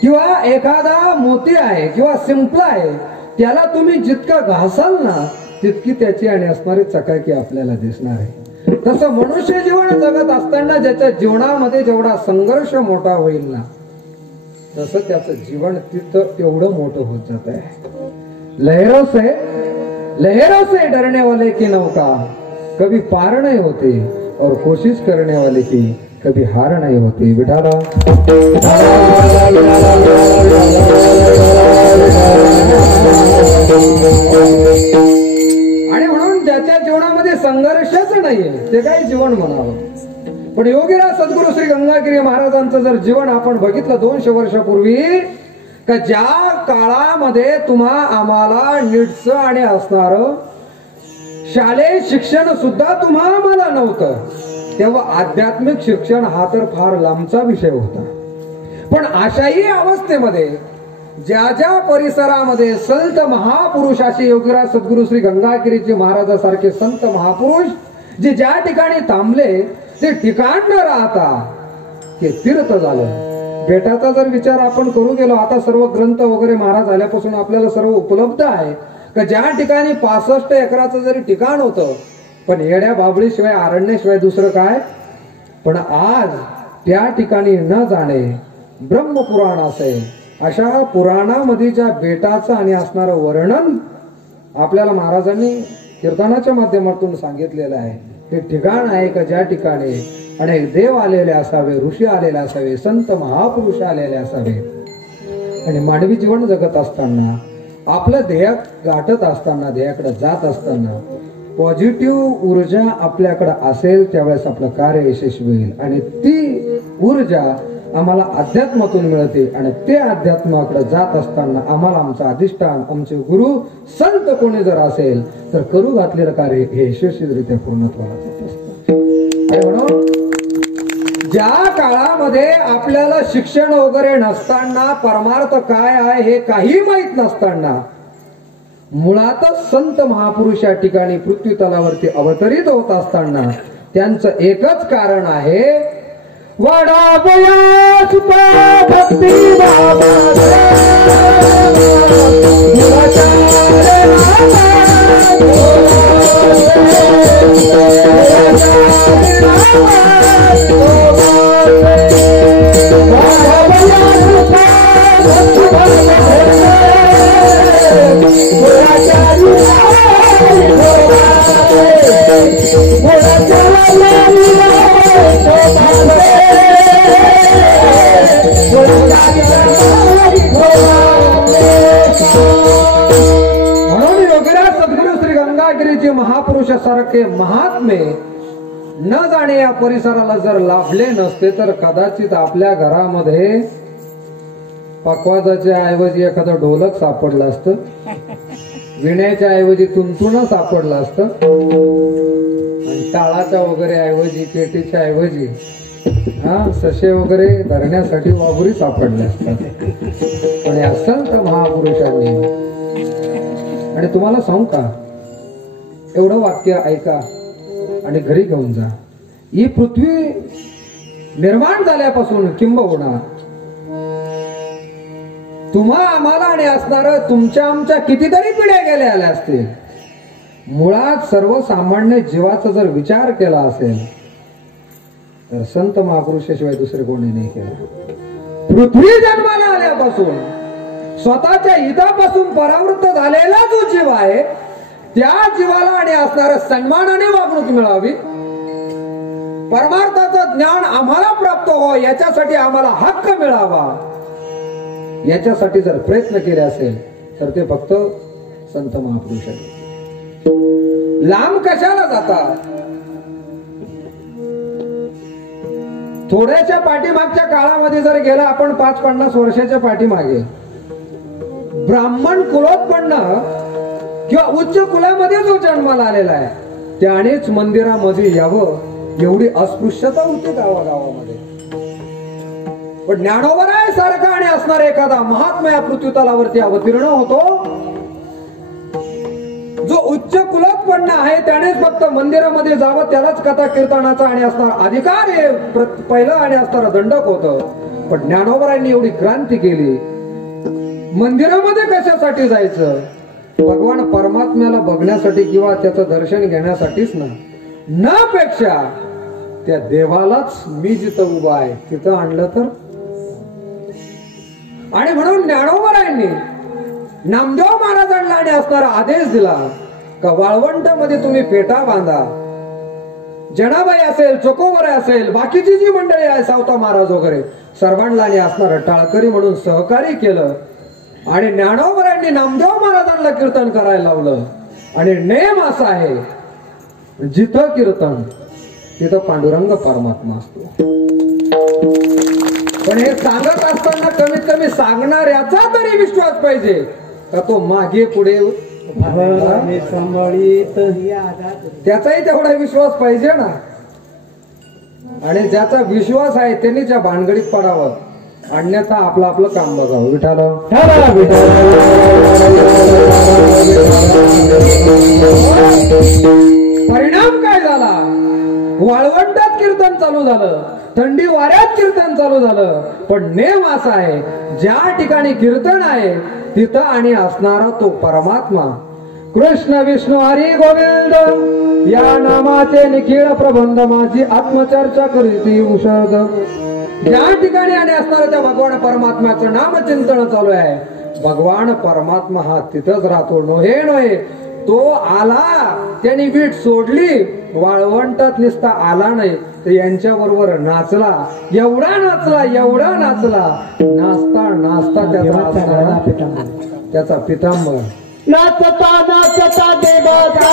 किंवा एखादा मोती आहे किंवा शिंपला आहे त्याला तुम्ही जितका घासाल ना तितकी त्याची आणि असणारी चकाकी आपल्याला दिसणार आहे. तसं मनुष्य जीवन जगत असताना ज्याच्या जीवनामध्ये जेवढा संघर्ष मोठा होईल ना तसं त्याचं जीवन तिथं एवढं मोठं होत जात आहे. लहरों से डरने वाले की नौका कभी पार नहीं होती और कोशिश करने वाले की कभी हार नहीं होती. विठाला आणि म्हणून ज्याच्या जीवनामध्ये संघर्षच नाहीये ते काही जीवन म्हणावं. पण योगीराज सद्गुरु श्री गंगागिरी महाराजांचं जर जीवन आपण बघितलं 200 वर्षापूर्वी, का ज्या काळामध्ये तुम्हा आम्हाला नीटचं आणि असणार शालेय शिक्षण सुद्धा तुम्हा आम्हाला नव्हतं, तेव्हा आध्यात्मिक शिक्षण हा तर फार लांबचा विषय होता. पण अशाही अवस्थेमध्ये ज्या ज्या परिसरामध्ये संत महापुरुष असे योगीराज सद्गुरु श्री गंगागिरीजी महाराजांसारखे संत महापुरुष जे ज्या ठिकाणी थांबले ते ठिकाण न राहता ते तीर्थ झालं. बेटाचा जर विचार आपण करू गेलो, आता सर्व ग्रंथ वगैरे महाराज आल्यापासून आपल्याला सर्व उपलब्ध आहे का ज्या ठिकाणी 65 एकराचं जरी ठिकाण होतं पण येड्या बाबळीशिवाय अरण्याशिवाय दुसरं काय. पण आज त्या ठिकाणी न जाणे ब्रह्मपुराण असेल अशा पुराणामध्ये ज्या बेटाचं आणि असणारं वर्णन आपल्याला महाराजांनी कीर्तनाच्या माध्यमातून सांगितलेलं आहे. हे ठिकाण आहे का ज्या ठिकाणी अनेक देव आलेले असावे, ऋषी आलेले असावे, संत महापुरुष आलेले असावे. आणि मानवी जीवन जगत असताना आपलं ध्येय गाठत असताना ध्येयाकडे जात असताना पॉझिटिव्ह ऊर्जा आपल्याकडे असेल त्यावेळेस आपलं कार्य यशस्वी होईल. आणि ती ऊर्जा आम्हाला अध्यात्मातून मिळते आणि ते अध्यात्माकडे जात असताना आम्हाला आमचं अधिष्ठान आमचे गुरु संत कोणी जर असेल तर करू घातलेलं कार्य हे यशस्वीरित्या पूर्णत्वाला जात असतं. म्हणून ज्या काळामध्ये आपल्याला शिक्षण वगैरे नसताना परमार्थ काय आहे हे काही माहित नसताना मुळातच संत महापुरुष या ठिकाणी पृथ्वी तलावरती अवतरित होत असताना त्यांचं एकच कारण आहे, वडावयास भक्ती म्हणून योगीराज सद्गुरु श्री गंगागिरीजी महापुरुषासारखे महात्मे न जाणे या परिसराला जर लाभले नसते तर कदाचित आपल्या घरामध्ये पकवाजाच्या ऐवजी एखादं ढोलक सापडलं असतं, विण्याच्या ऐवजी तुंतुण सापडलं असतं, आणि टाळाच्या वगैरे ऐवजी, पेटीच्या ऐवजी सशे वगैरे धरण्यासाठी वाघुरी सापडले असतात. पण या संत महापुरुषांनी, आणि तुम्हाला सांगू का, एवढं वाक्य ऐका आणि घरी घेऊन जा. ही पृथ्वी निर्माण झाल्यापासून किंबहुना तुम्हा आम्हाला आणि असणार तुमच्या आमच्या कितीतरी पिढ्या गेल्या आल्या असतील. मुळात सर्वसामान्य जीवाचा जर विचार केला असेल तर संत महापुरुषाशिवाय दुसरे कोणी नाही केलं. पृथ्वी जन्माला आल्यापासून स्वतःच्या हितापासून परावृत्त झालेला जो जीव आहे त्या जीवाला आणि असणाऱ्या सन्मानाने वागणूक मिळावी, परमार्थाचं ज्ञान आम्हाला प्राप्त हो, याच्यासाठी आम्हाला हक्क मिळावा, याच्यासाठी जर प्रयत्न केले असेल तर ते फक्त संत महापुरुषांनी. लांब कशाला जातात? थोड्याच्या पाठीमागच्या काळामध्ये जर गेला आपण 5-50 वर्षाच्या पाठीमागे, ब्राह्मण कुलोत्पन्न किंवा उच्च कुलामध्ये जो जन्माला आलेला आहे त्यानेच मंदिरामध्ये यावं एवढी अस्पृश्यता होती गावागावामध्ये. पण ज्ञानोबराय सारखा आणि असणारा एखादा महात्मा या पृथ्वीतलावरती अवतीर्ण होतो. जो उच्च कुलोत्पन्न आहे त्यानेच फक्त मंदिरामध्ये जावं, त्यालाच कथा कीर्तनाचा आणि असणारा अधिकार हे पहिलं आणि असणारा दंडक होतं. पण ज्ञानोबरायांनी एवढी क्रांती केली. मंदिरामध्ये कशासाठी जायचं? भगवान परमात्म्याला बघण्यासाठी किंवा त्याचं दर्शन घेण्यासाठीच ना, न पेक्षा त्या देवालाच मी जिथं उभा आहे तिथं आणलं तर. आणि म्हणून ज्ञानोबरायांनी नामदेव महाराजांना आणि असणारा आदेश दिला का वाळवंट मध्ये तुम्ही पेटा बांधा. जनाबाई असेल, चोकोबराय असेल, बाकीची जी मंडळी आहे, सावता महाराज वगैरे सर्वांना आणि असणारा टाळकरी म्हणून सहकार्य केलं. आणि ज्ञानोबरायांनी नामदेव महाराजांना कीर्तन करायला लावलं. आणि नेम असा आहे, जिथं कीर्तन तिथं पांडुरंग परमात्मा असतो. पण हे सांगत असताना कमीत कमी सांगणाऱ्याचा तरी विश्वास पाहिजे का तो मागे पुढे त्याचाही तेवढा विश्वास पाहिजे ना. आणि ज्याचा विश्वास आहे त्यांनी ज्या भानगडीत पडावं, अन्यथा आपलं आपलं काम बघावं. विठाल परिणाम काय झाला? वाळवंटात कीर्तन चालू झालं, थंडी वाऱ्यात कीर्तन चालू झालं. पण नेम असा आहे, ज्या ठिकाणी कीर्तन आहे तिथं आणि असणारा तो परमात्मा कृष्ण विष्णू हरी गोविंद या नामाचे निखिळ प्रबंध माझी आत्मचर्चा करीती उषद. ज्या ठिकाणी आणि असणारा त्या भगवान परमात्म्याचं नामचिंतन चालू आहे, भगवान परमात्मा हा तिथंच राहतो. नोहे नोहे तो आला, त्यांनी वीट सोडली, वाळवंटात निसता आला नाही तर यांच्या बरोबर नाचला. एवढा नाचला, एवढा नाचला, नाचता नाचता त्याचा पितांबर नाचता नाचता देवाचा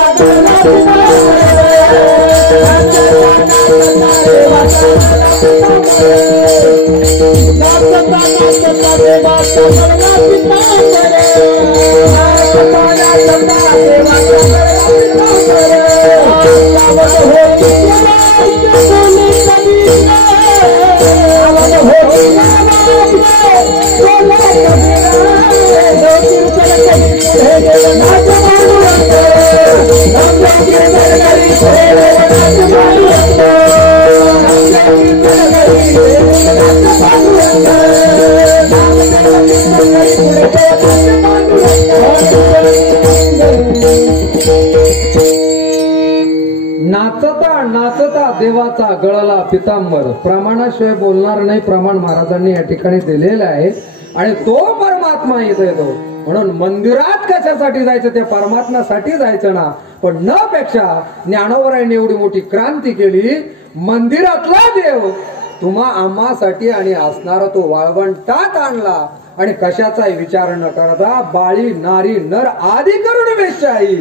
नाचता नाचता देवाचा गळाला पितांबर. प्रमाणाशिवाय बोलणार नाही, प्रमाण महाराजांनी या ठिकाणी दिलेलं आहे. आणि तो परमात्मा इथे येतो. म्हणून मंदिरात कशासाठी जायचं, त्या परमात्म्यासाठी जायचं ना. पण न पेक्षा ज्ञानोबरायांनी एवढी मोठी क्रांती केली. मंदिरातला देव तुम्हा आम्हासाठी आणि असणारा तो वाळवंटात आणला. आणि कशाचाही विचार न करता बाळी नारी नर आदी करून वेश्याही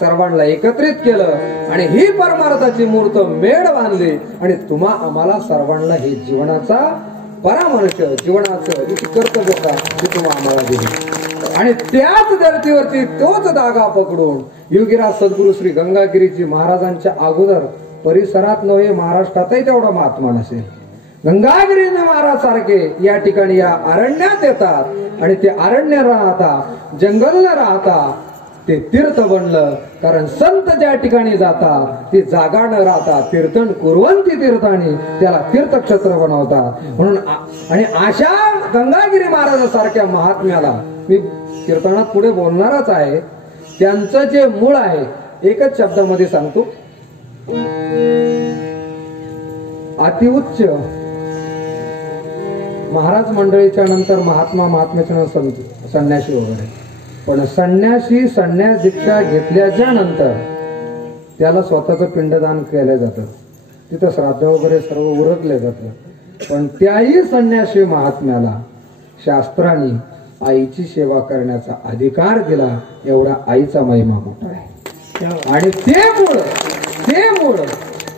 सर्वांना एकत्रित केलं आणि ही परमार्थाची मूर्त मेढ बांधली. आणि तुम्हा आम्हाला सर्वांना हे जीवनाचा परामर्श, जीवनाचं जी कर्तव्य होता ते तुम्हा आम्हाला दिली. आणि त्याच धर्तीवरती तोच धागा पकडून योगीराज सद्गुरू श्री गंगागिरीजी महाराजांच्या अगोदर परिसरात नव्हे, महाराष्ट्रातही तेवढा महात्मा नसेल. गंगागिरीजी महाराज सारखे या ठिकाणी या अरण्यात येतात आणि ते अरण्य राहता, जंगल न राहता ते तीर्थ बनलं. कारण संत ज्या ठिकाणी जातात ती जागा न राहता तीर्थन कुर्वंती तीर्थानी, त्याला तीर्थक्षेत्र बनवतात. म्हणून आणि अशा गंगागिरी महाराजासारख्या महात्म्याला मी कीर्तनात पुढे बोलणारच आहे. त्यांचं जे मूळ आहे एकच शब्दामध्ये सांगतो, अतिउच्च. महाराज मंडळीच्या नंतर महात्मा, महात्म्याच्या नंतर संन्यासी वगैरे. पण संन्यास दीक्षा घेतल्याच्या नंतर त्याला स्वतःचं पिंडदान केलं जातं, तिथं श्राद्ध वगैरे सर्व उरकले जातं. पण त्याही संन्यासी महात्म्याला शास्त्राने आईची सेवा करण्याचा अधिकार दिला. एवढा आईचा महिमा मोठा आहे. आणि ते मूळ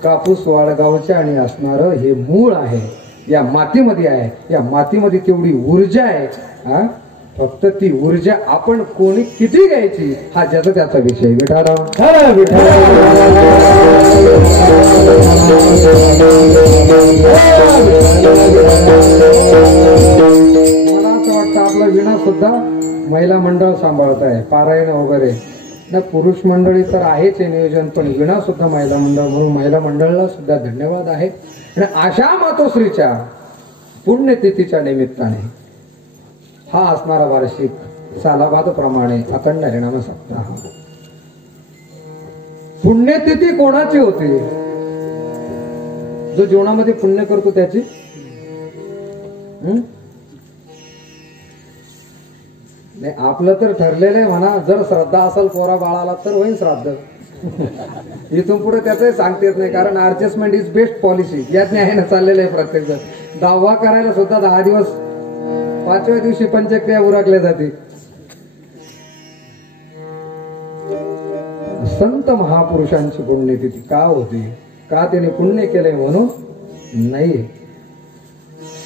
कापूस वाळगावच्या आणि असणारं हे मूळ आहे, या मातीमध्ये आहे. या मातीमध्ये तेवढी ऊर्जा आहे. हा, फक्त ती ऊर्जा आपण कोणी किती घ्यायची हा ज्याचा त्याचा विषय. विठाला मला असं वाटतं आपलं विणा सुद्धा महिला मंडळ सांभाळत आहे, पारायण वगैरे ना. पुरुष मंडळी तर आहेच नियोजन, पण विणा सुद्धा महिला मंडळ, म्हणून महिला मंडळाला सुद्धा धन्यवाद आहे. आणि आशा मातोश्रीच्या पुण्यतिथीच्या निमित्ताने हा असणारा वार्षिक सालाबाद प्रमाणे अखंड हरिनाम सप्ताह. पुण्यतिथी कोणाची होती? जो जीवनामध्ये पुण्य करतो त्याची. नाही, आपलं तर ठरलेलं आहे म्हणा, जर श्रद्धा असेल पोरा बाळाला तर होईल श्राद्ध. इथून पुढे त्याचंही सांगता येत नाही, कारण ऍडजस्टमेंट इज बेस्ट पॉलिसी या न्यायाने चाललेलं आहे. प्रत्येक जण दावा करायला सुद्धा 10 दिवस, 5व्या दिवशी पंचक्रिया उरकल्या जाते. संत महापुरुषांची पुण्यतिथी का होती? का त्याने पुण्य केले म्हणून नाही.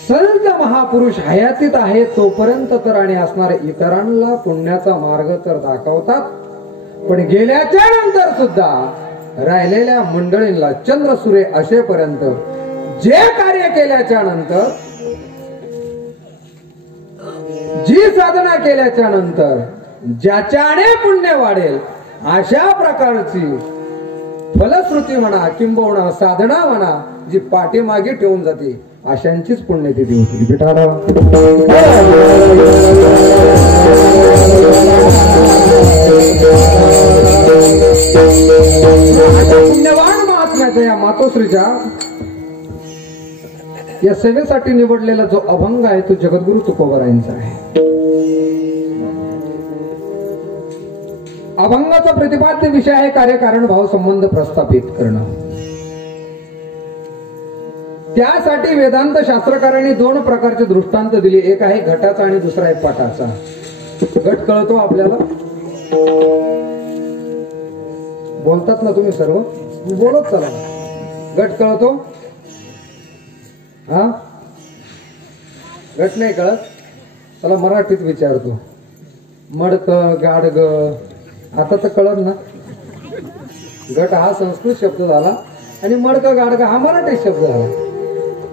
संत महापुरुष हयातीत आहेत तोपर्यंत तर आणि असणारे इतरांना पुण्याचा मार्ग तर दाखवतात, पण गेल्याच्या नंतर सुद्धा राहिलेल्या मंडळींना चंद्र सूर्य असेपर्यंत जे कार्य केल्याच्या नंतर, जी साधना केल्याच्या नंतर ज्याच्याने पुण्य वाढेल अशा प्रकारची फलश्रुती म्हणा किंबहुना साधना म्हणा जी पाठीमागे ठेवून जाते, अशांचीच पुण्यतिथी होती. विठाला पुण्यवान महात्म्याच्या या मातोश्रीच्या या सेवेसाठी निवडलेला जो अभंग आहे तो जगद्गुरु तुकोबरायांचा आहे. अभंगाचा प्रतिपाद्य विषय आहे कार्यकारण भाव संबंध प्रस्थापित करणं. त्यासाठी वेदांत शास्त्रकारांनी 2 प्रकारचे दृष्टांत दिले. एक आहे घटाचा आणि दुसरा आहे पटाचा. घट कळतो आपल्याला? बोलतात ना तुम्ही सर्व, बोलत चला. घट कळतो? हा, घट नाही कळत? चला मराठीत विचारतो. मडक, गाडग, आता तर कळत ना. घट हा संस्कृत शब्द झाला आणि मडक गाडग हा मराठी शब्द झाला.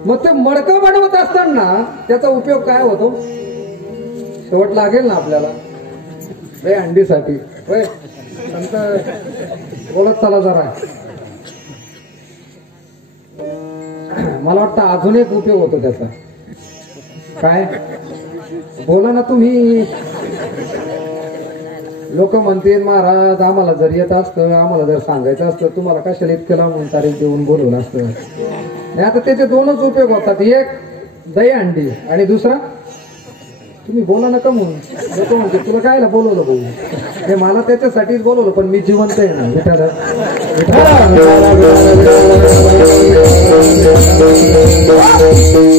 मग ते मडकं बनवत असताना त्याचा उपयोग काय होतो? शेवट लागेल ना आपल्याला. रे अंडीसाठी होय संत बोलत चला जरा. मला वाटतं अजून एक उपयोग होतो त्याचा. काय बोला ना तुम्ही. लोक म्हणतील महाराज आम्हाला जर येत असतं, आम्हाला जर सांगायचं असतं, तुम्हाला कशाला इतकं लावून तारीख देऊन बोलवलं असतं. नाही आता त्याचे दोनच उपयोग होतात. एक दही अंडी आणि दुसरा तुम्ही बोला नका म्हणून. लोक म्हणते तुला कायला बोलवलं भाऊ. हे मला त्याच्यासाठीच बोलवलं पण मी जिवंत आहे ना. विठाला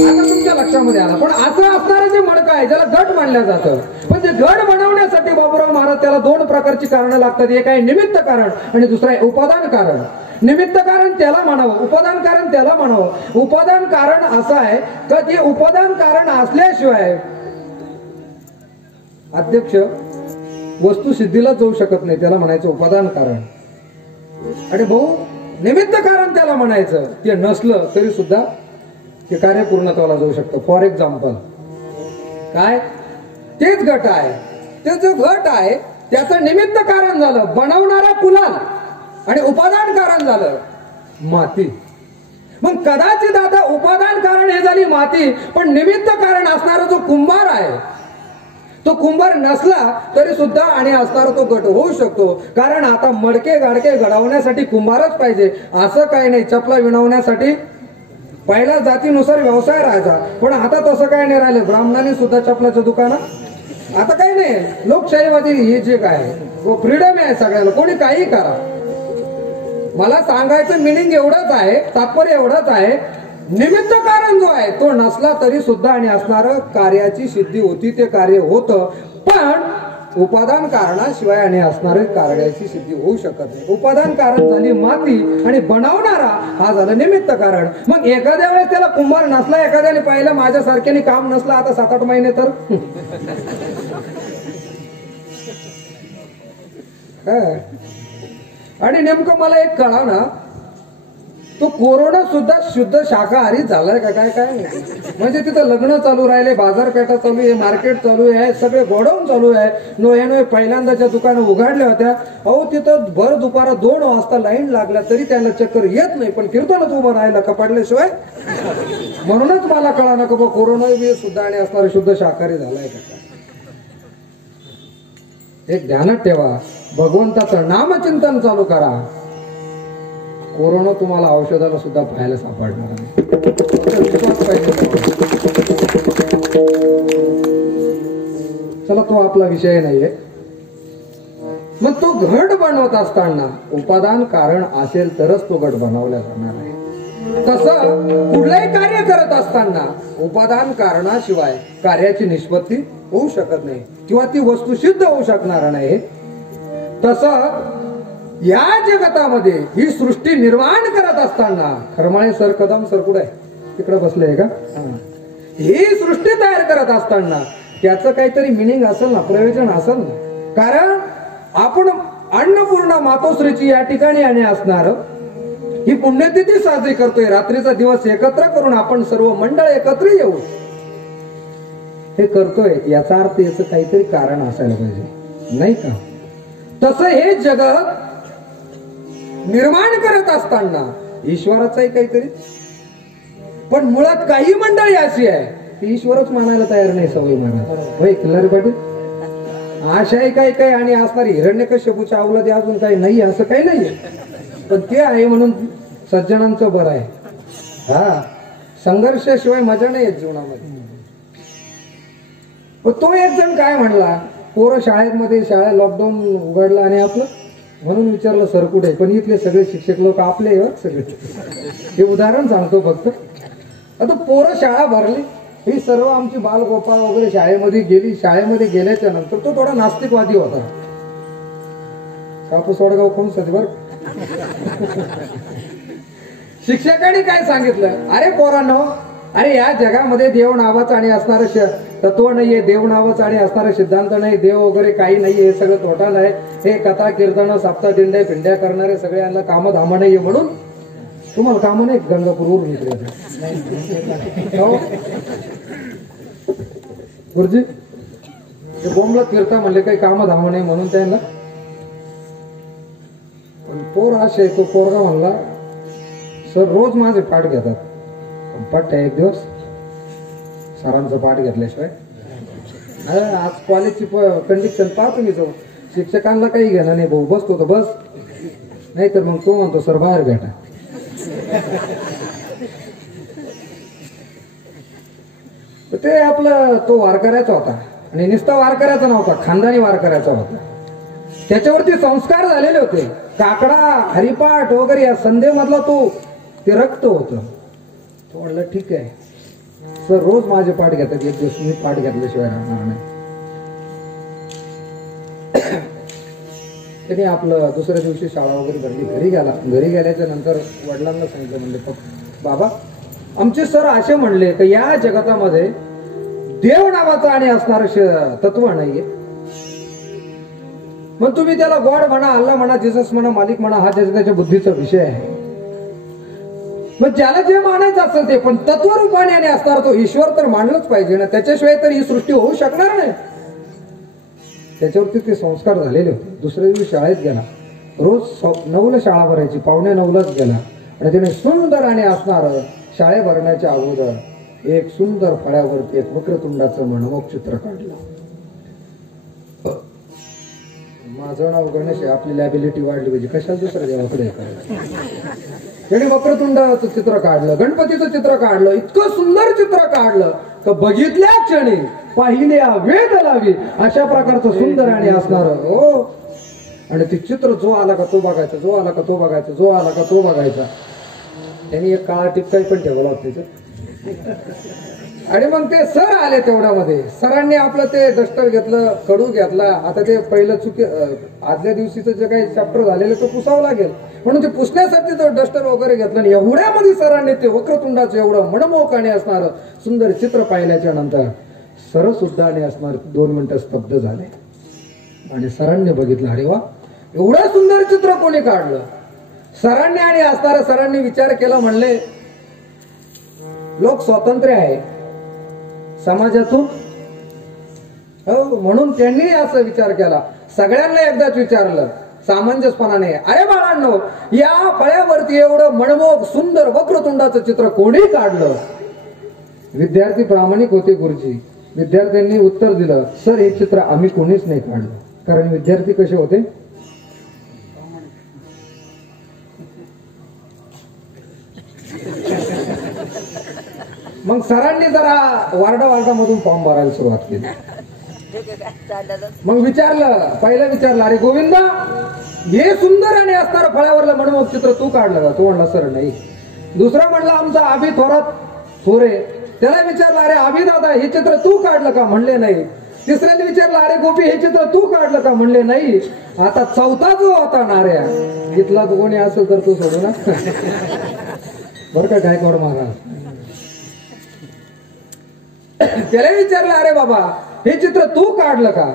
आता तुमच्या लक्षामध्ये आला. पण असं असणारं जे मडकं आहे ज्याला गट मानलं जातं, पण ते गट बनवण्यासाठी बाबूराव महाराज त्याला दोन प्रकारची कारणं लागतात. एक आहे निमित्त कारण आणि दुसरं आहे उपादान कारण. निमित्त कारण त्याला म्हणावं, उपादान कारण त्याला म्हणावं. उपादान कारण असं आहे का ते उपादान कारण असल्याशिवाय अध्यक्ष वस्तू सिद्धीला जाऊ शकत नाही. त्याला म्हणायचं उपादान कारण. आणि भाऊ निमित्त कारण त्याला म्हणायचं. ते नसलं तरी सुद्धा ते कार्य पूर्णत्वाला जाऊ शकतं. फॉर एक्झाम्पल काय तेच घट आहे. ते जो घट आहे त्याचं निमित्त कारण झालं बनवणारा कुलाल आणि उपादान कारण झालं माती. मग कदाचित आता उपादान कारण हे झाली माती, पण निमित्त कारण असणारा जो कुंभार आहे तो कुंभार नसला तरी सुद्धा आणि असणारा तो गट होऊ शकतो. कारण आता मडके गाडके घडवण्यासाठी कुंभारच पाहिजे असं काही नाही. चपला विणवण्यासाठी पहिल्या जातीनुसार व्यवसाय राहायचा, पण आता तसं काही नाही राहिलं. ब्राह्मणांनी सुद्धा चपलाचं दुकान आता काही नाही. लोकशाहीवादी हे जे काय फ्रीडम आहे सगळ्याला, कोणी काही करा. मला सांगायचं मिनिंग एवढंच आहे, तात्पर्य एवढंच आहे. निमित्त कारण जो आहे तो नसला तरी सुद्धा आणि असणार कार्याची सिद्धी होती, ते कार्य होतं. पण उपादान कारणाशिवाय आणि असणारे कार्याची सिद्धी होऊ शकत नाही. उपादान कारण झाली माती आणि बनवणारा हा झाला निमित्त कारण. मग एखाद्या वेळेस त्याला कुंभार नसला, एखाद्याने पाहिलं माझ्यासारख्याने काम नसलं आता 7-8 महिने तर आणि नेमकं मला एक कळा ना, तो कोरोना सुद्धा शुद्ध शाकाहारी झालाय का काय काय म्हणजे तिथं लग्न चालू राहिले, बाजारपेठा चालू आहे, मार्केट चालू आहे, सगळे गोडाऊन चालू आहे. नोव्हे पहिल्यांदाच्या दुकानं उघडल्या होत्या. अहो तिथं भर दुपारा 2 वाजता लाईन लागल्या तरी त्यांना चक्कर येत नाही, पण कीर्तनच उभं राहिलं कपाडल्याशिवाय. म्हणूनच मला कळा ना का कोरोना सुद्धा आणि असणारे शुद्ध शाकाहारी झालाय का. एक ध्यानात ठेवा, भगवंताचं नामचिंतन चालू करा. कोरोना तुम्हाला औषधाला सुद्धा पाहायला सापडणार नाही. चला तो आपला विषय नाहीये. मग तो घट बनवत असताना उपादान कारण असेल तरच तो घट बनवला जाणार आहे. तसं कुठलंही कार्य करत असताना उपादान कारणाशिवाय कार्याची निष्पत्ती होऊ शकत नाही किंवा ती वस्तू सिद्ध होऊ शकणार नाही. तसं या जगतामध्ये ही सृष्टी निर्माण करत असताना खरमाळे सर कदम सर कुठे तिकडे बसले का, ही सृष्टी तयार करत असताना त्याचं काहीतरी मिनिंग असेल ना, प्रयोजन असेल ना. कारण आपण अन्नपूर्णा मातोश्रीची या ठिकाणी आणि असणार ही पुण्यतिथी साजरी करतोय. रात्रीचा दिवस एकत्र करून आपण सर्व मंडळ एकत्र येऊ हे करतोय. याचा अर्थ याचं काहीतरी कारण असायला पाहिजे नाही का. तसं हे जगत निर्माण करत असताना ईश्वराचाही काहीतरी, पण मुळात काही मंडळी अशी आहे ती ईश्वरच मानायला तयार नाही. सवय महाराज होय किल्लारी पाटील आशाही काही काही आणि असणारी हिरण्यकश्यपूच्या अवलादी अजून काही नाही असं काही नाहीये, पण ते आहे म्हणून सज्जनांचं बरं आहे. हा संघर्षाशिवाय मजा नाही येत जीवनामध्ये. तो एक जण काय म्हणला, पोरं शाळा लॉकडाऊन उघडला आणि आपलं म्हणून विचारलं सर कुठे, पण इथले सगळे शिक्षक लोक आपले सगळे. हे उदाहरण सांगतो फक्त. आता पोरं शाळा भरली, ही सर्व आमची बालगोपाळ वगैरे शाळेमध्ये गेली. शाळेमध्ये गेल्याच्या नंतर तो थोडा नास्तिकवादी होता. कापूस वडगाव कोण सतीवर शिक्षकांनी काय सांगितलं, अरे पोरांनो, अरे या जगामध्ये देव नावाचं आणि असणारं तत्व नाहीये, देव नावाचं आणि असणारं सिद्धांत नाही, देव वगैरे काही नाहीये, हे सगळं तोटाला आहे. हे कथा कीर्तन सप्ता दिंड्या पिंड्या करणारे सगळ्यांना काम धाम नाहीये. म्हणून तुम्हाला काम नाही गंगापूरवरून इकडे गुरुजी ते बोंबला फिरता म्हणले काही काम धाम नाही म्हणून त्यांना. पण पोर असे तो पोरगा म्हणला सर रोज माझे पाठ घेतात. पाठ एक दिवस सरांचा पाठ घेतल्याशिवाय आज कॉलेजची कंडिशन पाहतो मी जाऊ. शिक्षकांना काही घेणं नाही भाऊ, बसतो तर बस, नाही तर मग तो म्हणतो सर बाहेर भेटा. ते आपलं तो वारकऱ्याचा होता आणि नुसता वारकऱ्याचा नव्हता, खानदानी वारकऱ्याचा होता. त्याच्यावरती संस्कार झालेले होते. काकडा हरिपाठ वगैरे या संध्येमधला तो ते रक्त होतं. तो म्हणलं ठीक आहे सर रोज माझे पाठ घेतात, एक दिवस मी पाठ घेतल्याशिवाय राहणार नाही. त्याने आपलं दुसऱ्या दिवशी शाळा वगैरे भरली, घरी गेला. घरी गेल्याच्या नंतर वडिलांना सांगितलं, म्हणले बाबा आमचे सर असे म्हणले की या जगतामध्ये देव नावाचं आणि असणारं तत्व नाहीये. मग तुम्ही त्याला गॉड म्हणा, अल्ला म्हणा, जीसस म्हणा, मालिक म्हणा, हा त्याच्या बुद्धीचा विषय आहे. मग ज्याला जे मानायचं असेल ते, पण तत्वरूपाने आणि असणार तो ईश्वर तर मानलंच पाहिजे ना, त्याच्याशिवाय तर ही सृष्टी होऊ शकणार नाही. त्याच्यावरती ते संस्कार झालेले होते. दुसऱ्या दिवशी शाळेत गेला. रोज 9ला शाळा भरायची, 8:45लाच गेला आणि त्याने सुंदर आणि असणार शाळे भरण्याच्या अगोदर एक सुंदर फळ्यावरती एक वक्रतुंडाचं मनमोहक चित्र काढलं. माझं नाव गणेश आहे, आपली लॅबिलिटी वाढली पाहिजे, कशाला दुसऱ्या देवाकडे त्याने वक्रतुंडाचं चित्र काढलं, गणपतीचं चित्र काढलं. इतकं सुंदर चित्र काढलं तर बघितल्या क्षणी पाहिल्या वेद लावी अशा प्रकारचं सुंदर आणि असणार हो. आणि ते चित्र जो आला का तो बघायचा, जो आला का तो बघायचा, जो आला का तो बघायचा. त्यांनी एक काळा टिपकाही पण ठेवला होता त्याच्यात. आणि मग ते सर आले तेवढ्यामध्ये. सरांनी आपलं ते डस्टर घेतलं, खडू घेतला. आता ते पहिलं आदल्या दिवशीचं जे काही चॅप्टर झालेलं तो पुसावं लागेल म्हणून ते पुसण्यासाठी तो डस्टर वगैरे घेतलं. आणि एवढ्यामध्ये सरांनी ते वक्रतुंडाचं एवढं मनमोहकाने असणारं सुंदर चित्र पाहिल्याच्या नंतर सर सुद्धा आणि असणार 2 मिनिटं स्तब्ध झाले. आणि सरांनी बघितलं, अरे वा एवढं सुंदर चित्र कोणी काढलं. सरांनी आणि असणाऱ्या सरांनी विचार केला, म्हणले लोक स्वातंत्र्य आहे समाजातून हो, म्हणून त्यांनी असा विचार केला. सगळ्यांना एकदाच विचारलं सामंजस्यपणाने, अरे बाळांनो या फळ्यावरती एवढं मनमोहक सुंदर वक्रतुंडाचं चित्र कोणी काढलं. विद्यार्थी प्रामाणिक होते गुरुजी. विद्यार्थ्यांनी उत्तर दिलं, सर हे चित्र आम्ही कोणीच नाही काढलं. कारण विद्यार्थी कसे होते, मग सरांनी जरा वार्डा मधून फॉर्म भरायला सुरुवात केली. मग पहिलं विचारलं, अरे गोविंदा हे सुंदर आणि असणारं फळ्यावरलं मनमोहक चित्र तू काढलं का. तो म्हणला सर नाही. दुसरा म्हणला आमचा अभि थोरे. त्याला विचारलं, अरे अभि दादा हे चित्र तू काढलं का. म्हणले नाही. तिसऱ्याने विचारलं, अरे गोपी हे चित्र तू काढलं का. म्हणले नाही. आता चौथा जो होता नाऱ्या, इथला कोणी असेल तर तू सोडू ना बरं का गायकवाड महाराज. त्याला विचारलं, अरे बाबा हे चित्र तू काढलं का.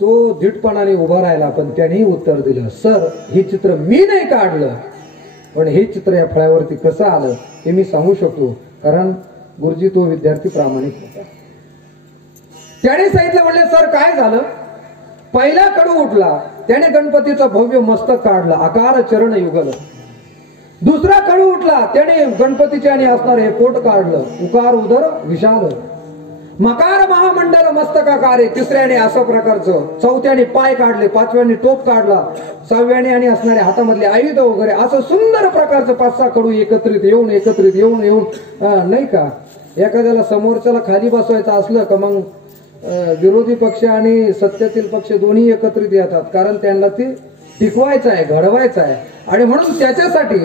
तो धीटपणाने उभा राहिला. पण त्याने उत्तर दिलं, सर हे चित्र मी नाही काढलं, पण हे चित्र या फळ्यावरती कसं आलं हे मी सांगू शकतो. कारण गुरुजी तो विद्यार्थी प्रामाणिक होता. त्याने सांगितलं, म्हणले सर काय झालं. पहिला कडू उठला, त्याने गणपतीचं भव्य मस्तक काढलं, आकार चरण युगल. दुसरा कडू उठला, त्याने गणपतीचे आणि असणार हे पोट काढलं, उकार उदर विशाल. मकार महामंडल मस्तकाकारे. तिसऱ्याने असं प्रकारचं. चौथ्याने पाय काढले. पाचव्याने टोप काढला. 6व्याने आणि असणारे हातामधले आयुध वगैरे असं सुंदर प्रकारचं 5-6 कडू एकत्रित येऊन नाही का. एखाद्याला समोरच्याला खाली बसवायचं असलं का मग विरोधी पक्ष आणि सत्तेतील पक्ष दोन्ही एकत्रित येतात. कारण त्यांना ते टिकवायचं आहे, घडवायचं आहे. आणि म्हणून त्याच्यासाठी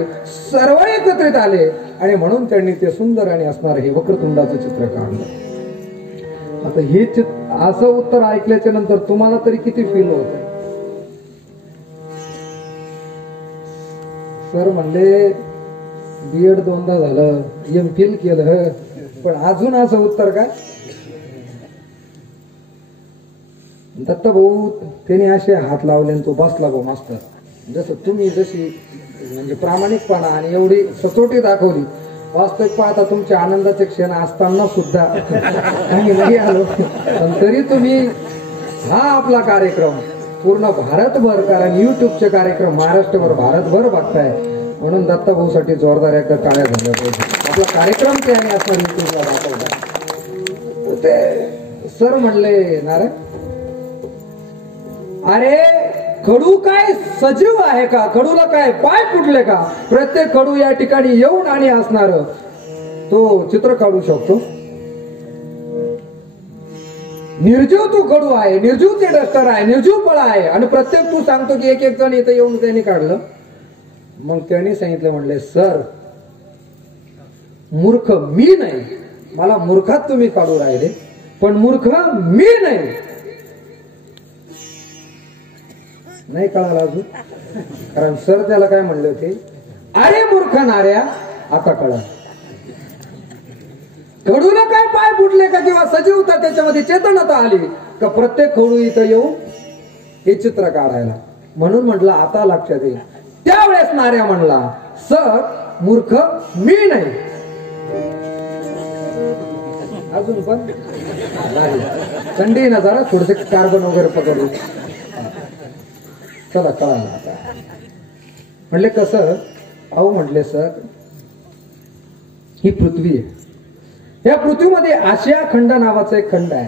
सर्व एकत्रित आले. आणि म्हणून त्यांनी ते सुंदर आणि असणार हे वक्रतुंडाचं चित्र काढलं. आता हे असं उत्तर ऐकल्याच्या नंतर तुम्हाला तरी किती फील होत आहे. सर म्हणले बीएड 2दा झालं, MPhil केलं, पण अजून असं उत्तर काय. दत्त भाऊ त्याने असे हात लावले आणि तो बसला भाऊ मास्तर. जसं तुम्ही जशी म्हणजे प्रामाणिकपणा आणि एवढी सचोटी दाखवली वास्तविक पाहता तुमचे आनंदाचे क्षण असताना सुद्धा आम्ही नाही आलो, पण तरी तुम्ही हा आपला कार्यक्रम पूर्ण भारतभर, कारण युट्यूबचे कार्यक्रम महाराष्ट्रभर भारतभर बघताय, म्हणून दत्ताभाऊ साठी जोरदार एकदा टाळ्या झाल्या पाहिजे. आपला कार्यक्रम ते आणि असणार युट्यूबला दाखवता. ते सर म्हणले नारे, अरे खडू काय सजीव आहे का? खडूला काय पाय फुटले का? प्रत्येक खडू या ठिकाणी येऊन आणि असणार तो चित्र काढू शकतो. निर्जीव तू खडू आहे, निर्जीव ते डस्टर आहे, निर्जीव फळ आहे, आणि प्रत्येक तू सांगतो की एक एक जण इथं येऊन त्यांनी काढलं. मग त्यांनी सांगितलं, म्हणले सर मूर्ख मी नाही, मला मूर्खात तुम्ही काढू राहिले, पण मूर्ख मी नाही. नाही कळाला अजून, कारण सर त्याला काय म्हणले होते, अरे मूर्ख नाऱ्या आता कळा. खडूला काय पाय फुटले का किंवा सजीवता त्याच्यामध्ये चेतनता आली का प्रत्येक खडू इथं येऊन हे चित्र काढायला. म्हणून म्हटलं आता लक्षात येईल. त्यावेळेस नाऱ्या म्हणला, सर मूर्ख मी नाही. अजून पण थंडी ना जरा थोडसे कार्बन वगैरे पकडले. चला कळालं आता. म्हणले कसं? अहो म्हटले सर ही पृथ्वी आहे, या पृथ्वीमध्ये आशिया खंड नावाचा एक खंड आहे,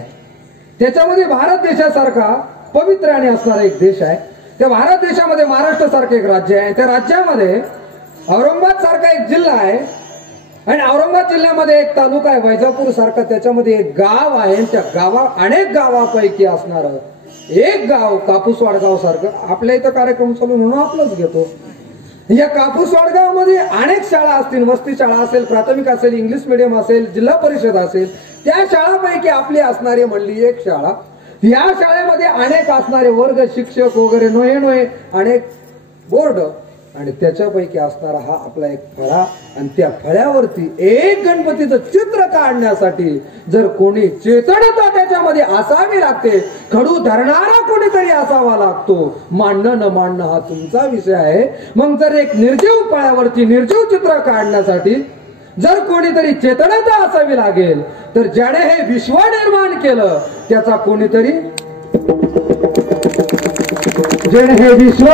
त्याच्यामध्ये भारत देशासारखा पवित्र आणि असणारा एक देश आहे. त्या भारत देशामध्ये महाराष्ट्र सारखं एक राज्य आहे, त्या राज्यामध्ये औरंगाबाद सारखा एक जिल्हा आहे, आणि औरंगाबाद जिल्ह्यामध्ये एक तालुका आहे वैजापूर सारखा, त्याच्यामध्ये एक गाव आहे, त्या अनेक गावापैकी असणार एक गाव कापूसवाड गाव सारखं. आपल्या इथं कार्यक्रम चालू म्हणून आपलंच घेतो. या कापूसवाड गावामध्ये अनेक शाळा असतील, वस्ती शाळा असेल, प्राथमिक असेल, इंग्लिश मिडियम असेल, जिल्हा परिषद असेल, त्या शाळापैकी आपली असणारी म्हणली एक शाळा. या शाळेमध्ये अनेक असणारे वर्ग, शिक्षक वगैरे नोहे अनेक बोर्ड, आणि त्याच्यापैकी असणारा हा आपला एक फळा, आणि त्या फळ्यावरती एक गणपतीचं चित्र काढण्यासाठी जर कोणी चेतनता त्याच्यामध्ये असावी लागते, खडू धरणारा कोणीतरी असावा लागतो. मांडणं न मांडणं हा तुमचा विषय आहे. मग जर एक निर्जीव फळ्यावरती निर्जीव चित्र काढण्यासाठी जर कोणीतरी चेतनता असावी लागेल, तर ज्याने हे विश्व निर्माण केलं त्याचा कोणीतरी, ज्याने हे विश्व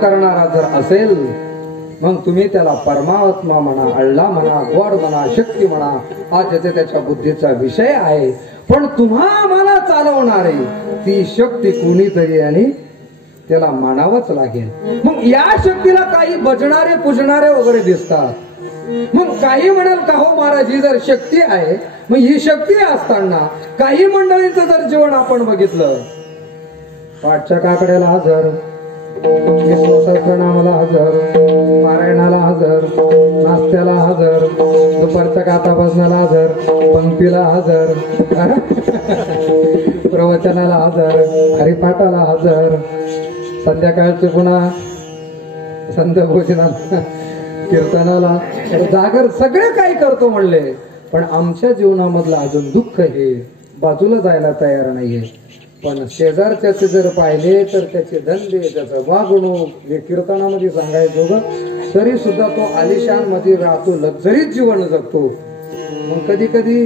करणारा जर असेल, मग तुम्ही त्याला परमात्मा म्हणा, अल्लाह म्हणा, गॉड म्हणा, शक्ती म्हणा, हा ज्याच्या त्याच्या बुद्धीचा विषय आहे. पण तुम्हा मला चालवणारे ती शक्ती कोणीतरी आणि त्याला मानावंच लागेल. मग या शक्तीला काही भजणारे पूजणारे वगैरे दिसतात. मग काही म्हणाल का हो महाराज ही जर शक्ती आहे, मग ही शक्ती असताना काही मंडळींचं जर जीवन आपण बघितलं, पाठच्या काकड्याला हजर, सहस्रनामाला हजर, पारायणाला हजर, नाश्त्याला हजर, दुपारच्या कातापासनाला हजर, पंक्तीला हजर, प्रवचनाला हजर, हरिपाठाला हजर, संध्याकाळचे पुन्हा संध्या भोजनाला, कीर्तनाला जागर, सगळे काही करतो म्हणले. पण आमच्या जीवनामधलं अजून दुःख हे बाजूला जायला तयार नाहीये. पण शेजारच्याचे जर पाहिले तर त्याचे धंदे, त्याचं वागणूक हे कीर्तनामध्ये सांगायचो ग, तरी सुद्धा तो आलिशान मध्ये राहतो, लक्झरीत जीवन जगतो. मग कधी कधी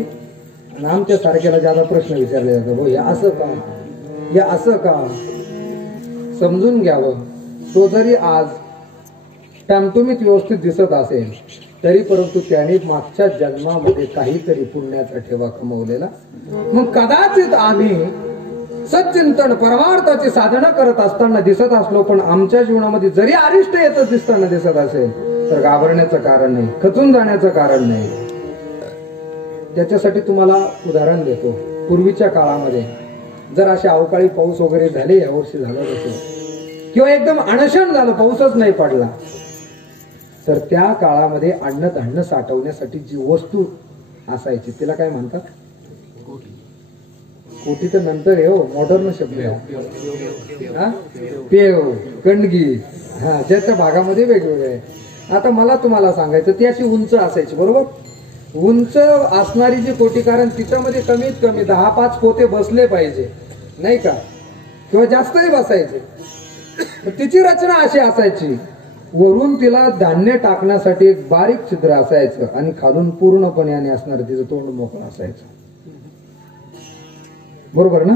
आणि आमच्या सारख्याला ज्यादा प्रश्न विचारले जातात, हो हे असं का, हे असं का. समजून घ्यावं, तो जरी आज टमटमीत व्यवस्थित दिसत असेल तरी परंतु त्याने मागच्या जन्मामध्ये काहीतरी पुण्याचा ठेवा कमवलेला. मग कदाचित आम्ही सच्चिंतन परमार्थाची साधना करत असताना दिसत असलो, पण आमच्या जीवनामध्ये जरी अरिष्ट येतच दिसताना दिसत असेल तर घाबरण्याचं कारण नाही, खचून जाण्याचं कारण नाही. त्याच्यासाठी तुम्हाला उदाहरण देतो. पूर्वीच्या काळामध्ये जर असे अवकाळी पाऊस वगैरे झाले, यावर्षी झालं तसं, किंवा एकदम अनशन झालं, पाऊसच नाही पडला, तर त्या काळामध्ये अन्न धान्य साठवण्यासाठी जी वस्तू असायची तिला काय म्हणतात? कोटी तर नंतर आहे हो, मॉडर्न शब्द आहे. पेव, कणगी, हा ज्याच्या भागामध्ये वेगवेगळे. आता मला तुम्हाला सांगायचं, ती अशी उंच असायची, बरोबर. उंच असणारी जी कोटी, कारण तिच्यामध्ये कमीत कमी 10-5 पोते बसले पाहिजे, नाही का, किंवा जास्तही बसायचे. तिची रचना अशी असायची, वरून तिला धान्य टाकण्यासाठी एक बारीक छिद्र असायचं आणि खालून पूर्णपणे आणि असणार तिचं तोंड मोकळं असायचं, बरोबर ना.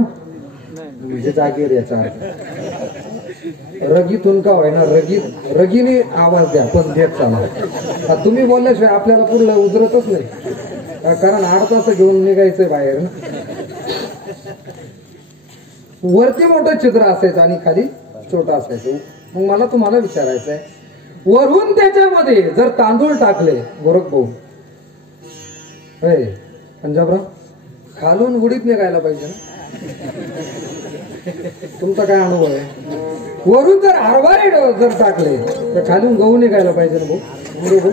म्हणजे जागेवर याचा अर्थ रगीतून का होईना, रगीने आवाज द्या पण देत चाला. तुम्ही बोलल्याशिवाय आपल्याला पुढलं उजरतच नाही, कारण 8 तास घेऊन निघायचंय बाहेर. वरती मोठं छिद्र असायचं आणि खाली छोटं असायचं. मग मला तुम्हाला विचारायचं आहे, वरून त्याच्यामध्ये जर तांदूळ टाकले, गोरख भाऊ, पंजाबराव, खालून उडीत निघायला पाहिजे ना. तुमचा काय अनुभव आहे? वरून जर हरभरे जर टाकले तर खालून गहू निघायला पाहिजे ना भाऊ, बरोबर.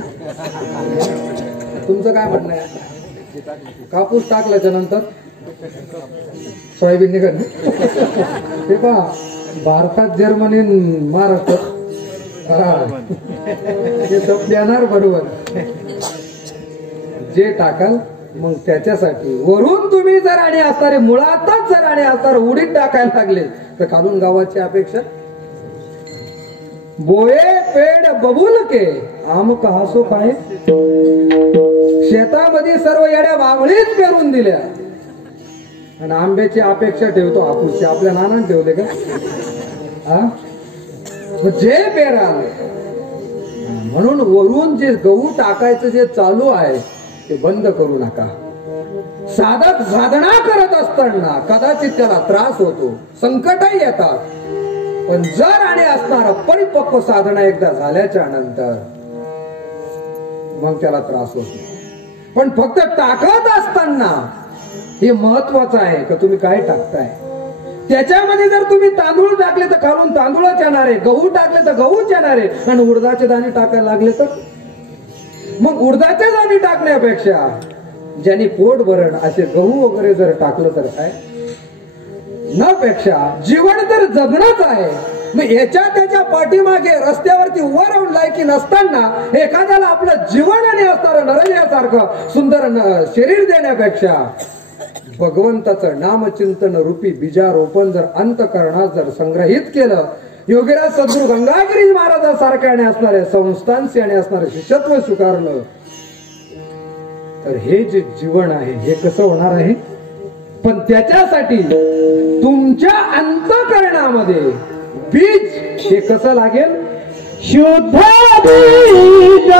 तुमचं काय म्हणणं आहे? कापूस टाकल्याच्या नंतर सोयाबीन निघत. ते पहा, भारतात, जर्मनी, महाराष्ट्र हे सब देणार, बरोबर. जे टाकाल मग त्याच्यासाठी वरून तुम्ही जर आणि असणारे, मुळातच जर आणि असणार उडीद टाकायला लागले तर खालून गावाची अपेक्षा. बोये पेड बबूल के आम कहासो काय, शेतामध्ये सर्व येड्या वावळीच पेरून दिल्या आणि आंब्याची अपेक्षा ठेवतो हापूसची. आपल्या नानाने ठेवले का? जे पेराल. म्हणून वरून जे गहू टाकायचं जे चालू आहे ते बंद करू नका. साधक साधना करत असताना कदाचित त्याला त्रास होतो, संकटही येतात, पण जर आणि असणार परिपक्व साधना एकदा झाल्याच्या नंतर मग त्याला त्रास होतो. पण फक्त टाकत असताना हे महत्वाचं आहे की तुम्ही काय टाकताय. त्याच्यामध्ये जर तुम्ही तांदूळ टाकले तर खालून तांदूळच येणार आहे, गहू टाकले तर गहूच येणार आहे, आणि उडदाचे दाणे टाकायला लागले तर मग उडदाचे दाणे टाकण्यापेक्षा ज्यांनी पोट भरण असे गहू वगैरे जर टाकलं तर काय न पेक्षा. जीवन तर जगणंच आहे. मग याच्या त्याच्या पाठीमागे रस्त्यावरती उभं राहून लायकी नसताना एखाद्याला आपलं जीवन आणि असणारं नरळ्यासारखं सुंदर शरीर देण्यापेक्षा भगवंताचं नामचिंतन रूपी बीजारोपण जर अंतःकरणात जर संग्रहित केलं, योगीराज सद्गुरू गंगागिरी महाराजांसारख्या आणि असणारे संस्थांशी आणि असणारे शिष्यत्व स्वीकारलं तर हे जे जीवन आहे हे कसं होणार आहे. पण त्याच्यासाठी तुमच्या अंतःकरणामध्ये बीज हे कसं लागेल. शुद्ध बीज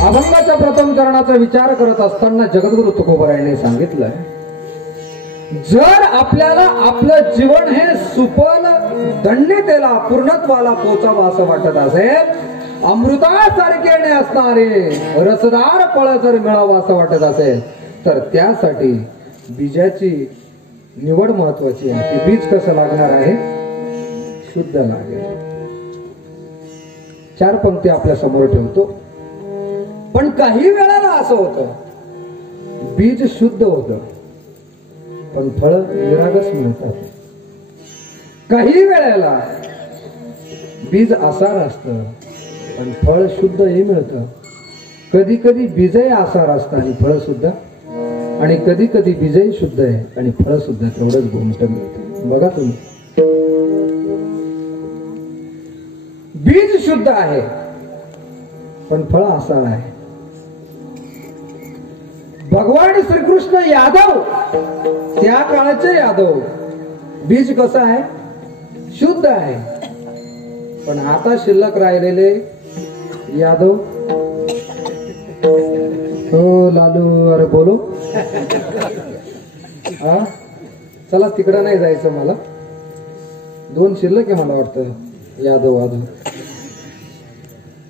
अभंगाच्या प्रथम चरणाचा विचार करत असताना जगद्गुरु तुकोबरायांनी सांगितलंय, जर आपल्याला आपलं जीवन हे सुफल दंडितेला पूर्णत्वाला पोचावं असं वाटत असेल, अमृतासारखे असणारे रसदार फळ जर मिळावं असं वाटत असेल, तर त्यासाठी बीजाची निवड महत्वाची आहे. ते बीज कसं लागणार आहे? शुद्ध लागेल. 4 पंक्ती आपल्या समोर ठेवतो. पण काही वेळाला असं होतं, बीज शुद्ध होतं पण फळ निरागस मिळतात. काही वेळेला बीज आसार असतं पण फळ शुद्धही मिळतं. कधी कधी बीजही आसार असतं आणि फळ सुद्धा, आणि कधी कधी बीजही शुद्ध आहे आणि फळ सुद्धा तेवढंच गोमट मिळतं. बघा तुम्ही, बीज शुद्ध आहे पण फळ आसार आहे. भगवान श्रीकृष्ण यादव, त्या काळचे यादव, बीज कसं आहे? शुद्ध आहे. पण आता शिल्लक राहिलेले यादव, हो लालू, अरे बोलो, हा चला तिकडं नाही जायचं, मला 2 शिल्लक आहे मला वाटतं यादव वादव.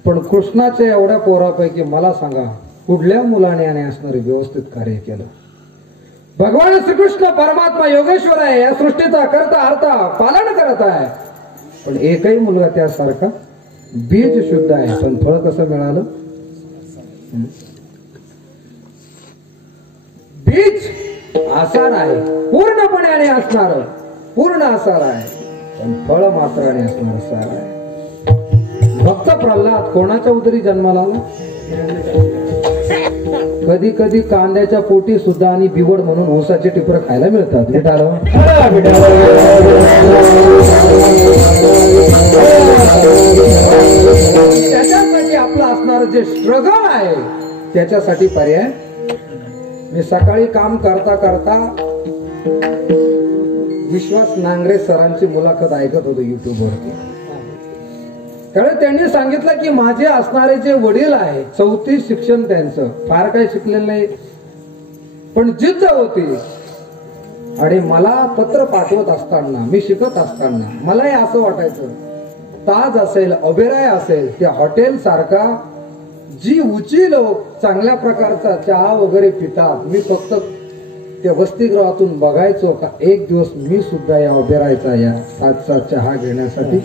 पण कृष्णाच्या एवढ्या पोरापैकी मला सांगा कुठल्या मुलाने आणि असणारे व्यवस्थित कार्य केलं? भगवान श्रीकृष्ण परमात्मा योगेश्वर आहे, या सृष्टीचा करता हरता पालन करत आहे. पण एकही मुलगा त्यासारखा, बीज शुद्ध आहे पण फळ कसं मिळालं? बीज आसार आहे, पूर्णपणे असणार, पूर्ण आसार आहे, पण फळ मात्राने असणार सार आहे. भक्त प्रल्हाद कोणाच्या उदरी जन्माला आला? कधी कधी कांद्याच्या पोटी सुद्धा आणि बिवड म्हणून ऊसाचे टिपर खायला मिळतात. त्याच्यासाठी आपलं असणार जे स्ट्रगल आहे त्याच्यासाठी पर्याय. मी सकाळी काम करता करता विश्वास नांगरे सरांची मुलाखत ऐकत होतो युट्यूब वरती. कारण त्यांनी सांगितलं की माझे असणारे जे वडील आहे, 34 शिक्षण त्यांचं, फार काही शिकलेलं नाही पण जिद्द होती. आणि मला पत्र पाठवत असताना, मी शिकत असताना मलाही असं वाटायचं, ताज असेल, ओबेरॉय असेल, त्या हॉटेल सारखा जी उंची लोक चांगल्या प्रकारचा चहा वगैरे पितात, मी फक्त त्या वसतिगृहातून बघायचो का एक दिवस मी सुद्धा या ओबेरॉयचा या साजचा चहा घेण्यासाठी.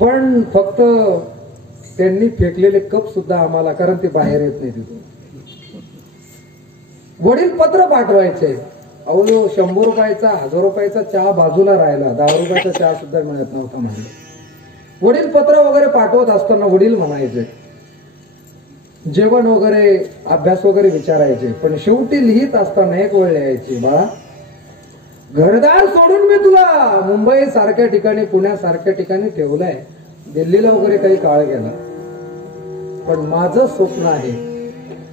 पण फक्त त्यांनी फेकलेले कप सुद्धा आम्हाला, कारण ते बाहेर येत नाही तिथून. वडील पत्र पाठवायचे, अहो 100 रुपयाचा 1000 रुपयाचा चहा बाजूला राहिला, 10 रुपयाचा चहा सुद्धा मिळत नव्हता म्हणजे. वडील पत्र वगैरे पाठवत असताना वडील म्हणायचे, जेवण वगैरे अभ्यास वगैरे विचारायचे, पण शेवटी लिहित असताना एक वेळ लिहायची, बाळा घरदार सोडून मी तुला मुंबई सारख्या ठिकाणी, पुण्यासारख्या ठिकाणी ठेवलंय, दिल्लीला वगैरे काही काळ गेला, पण माझं स्वप्न आहे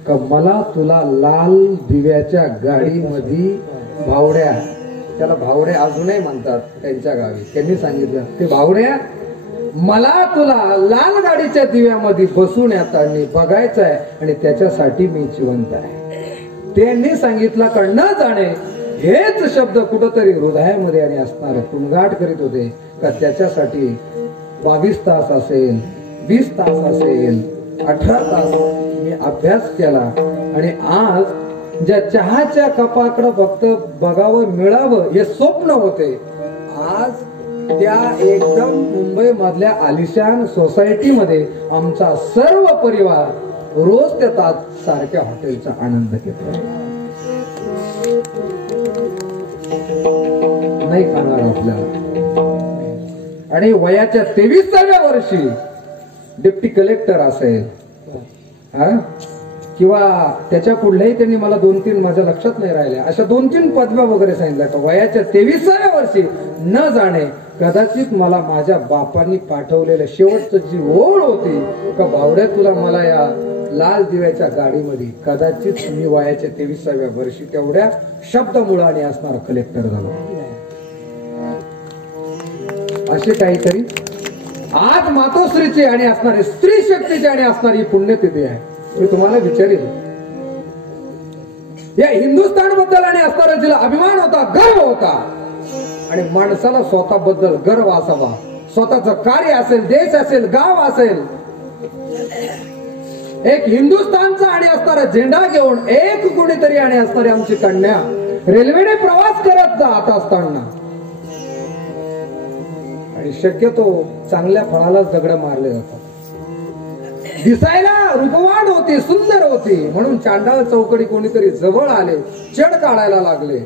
का मला तुला लाल दिव्याच्या गाडीमध्ये भावड्या, त्याला भावड्या अजूनही म्हणतात त्यांच्या गावी, त्यांनी सांगितलं ते भावड्या मला तुला लाल गाडीच्या दिव्यामध्ये बसून येताना बघायचं आहे आणि त्याच्यासाठी मी जिवंत आहे. त्यांनी सांगितलं का न जाणे हेच शब्द कुठंतरी हृदयामध्ये आणि असणार कुणगाट करीत होते का त्याच्यासाठी 22 तास असेल, 20 तास असेल, 18 तास मी अभ्यास केला. आणि आज ज्या चहाच्या कपाकडं फक्त बघावं मिळावं हे स्वप्न होते, आज त्या एकदम मुंबई मधल्या आलिशान सोसायटीमध्ये आमचा सर्व परिवार रोज त्या ताज सारख्या हॉटेलचा आनंद घेतो. नाही खाणार आपल्याला. आणि वयाच्या 23व्या वर्षी डिप्टी कलेक्टर असेल किंवा त्याच्या पुढल्याही त्यांनी मला 2-3 माझ्या लक्षात नाही राहिल्या, अशा 2-3 पदव्या वगैरे सांगितल्या का वयाच्या 23व्या वर्षी न जाणे कदाचित मला माझ्या बापांनी पाठवलेलं शेवटचं जी ओळ होती का बावड्या तुला मला या लाल दिव्याच्या गाडीमध्ये, कदाचित मी वयाच्या 23व्या वर्षी तेवढ्या शब्दमुळाने असणारा कलेक्टर झालो. असे काहीतरी आज मातोश्रीची आणि असणारी स्त्री शक्तीची आणि असणारी पुण्यतिथी आहे. मी तुम्हाला विचारेल, या हिंदुस्थान बद्दल आणि असणारा जिला अभिमान होता, गर्व होता, आणि माणसाला स्वतःबद्दल गर्व असावा, स्वतःचं कार्य असेल, देश असेल, गाव असेल, एक हिंदुस्थानचा आणि असणारा झेंडा घेऊन एक कोणीतरी आणि असणारी आमची कन्या रेल्वेने प्रवास करत जात असताना, आणि शक्यतो चांगल्या फळालाच दगड मारले जातात. दिसायला रूपवान होती, सुंदर होती, म्हणून चांडाळ चौकडी कोणीतरी जवळ आले, चढ काढायला लागले,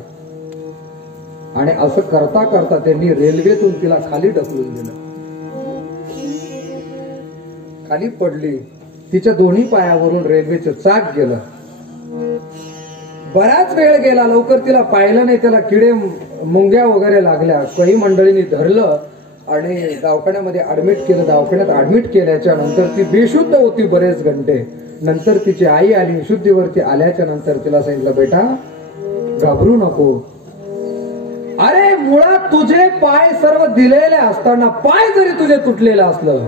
आणि असं करता करता त्यांनी रेल्वेतून तिला खाली ढकलून दिलं. खाली पडली, तिच्या दोन्ही पायावरून रेल्वेचं चाक गेलं. बराच वेळ गेला, लवकर तिला पाहिलं नाही, त्याला किडे मुंग्या वगैरे लागल्या. काही मंडळींनी धरलं आणि दवाखान्यामध्ये ऍडमिट केलं. दवाखान्यात ऍडमिट केल्याच्या नंतर ती बेशुद्ध होती बरेच घंटे. नंतर तिची आई आली, शुद्धीवरती आल्याच्या नंतर तिला सांगितलं, बेटा घाबरू नको, अरे मुळात तुझे पाय सर्व दिलेले असताना, पाय जरी तुझे तुटलेलं असलं,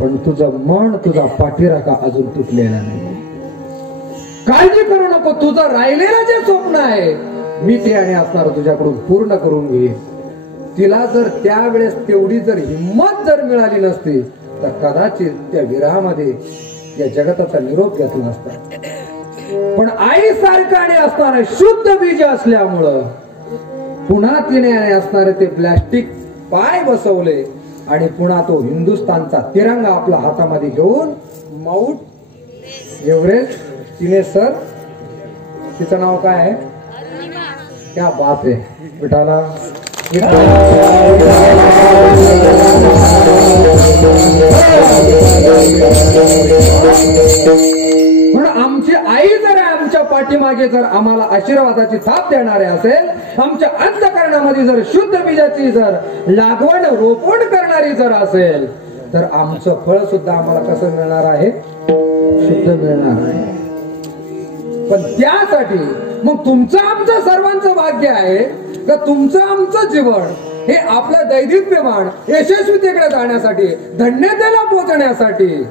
पण तुझं मन, तुझा पाठीराखा अजून तुटलेला नाही. काळजी करू नको, तुझं राहिलेलं जे स्वप्न आहे मी ते आणि असणार तुझ्याकडून पूर्ण करून घेईन. तिला जर त्यावेळेस तेवढी जर हिंमत जर मिळाली नसती तर कदाचित त्या विरहामध्ये या जगताचा निरोप घेतला नसता. पण आई सारखं आणि असणारे शुद्ध बीज असल्यामुळं पुन्हा तिने असणारे ते प्लास्टिक पाय बसवले आणि पुन्हा तो हिंदुस्थानचा तिरंगा आपल्या हातामध्ये घेऊन माउंट एव्हरेस्ट तिने सर, तिचं नाव काय आहे, क्या बात आहे विठाला. म्हणून आमची आई जर आमच्या पाठीमागे जर आम्हाला आशीर्वादाची थाप देणारे असेल, आमच्या अंतःकरणामध्ये जर शुद्ध बीजाची जर लागवड रोपण करणारी जर असेल, तर आमचं फळ सुद्धा आम्हाला कसं मिळणार आहे, शुद्ध मिळणार आहे. पण त्यासाठी मग तुमचं आमचं सर्वांचं भाग्य आहे का तुमचं आमचं जीवन हे आपलं दैदिप्यमान यशस्वीतेकडे जाण्यासाठी, धन्यतेला पोहोचण्यासाठी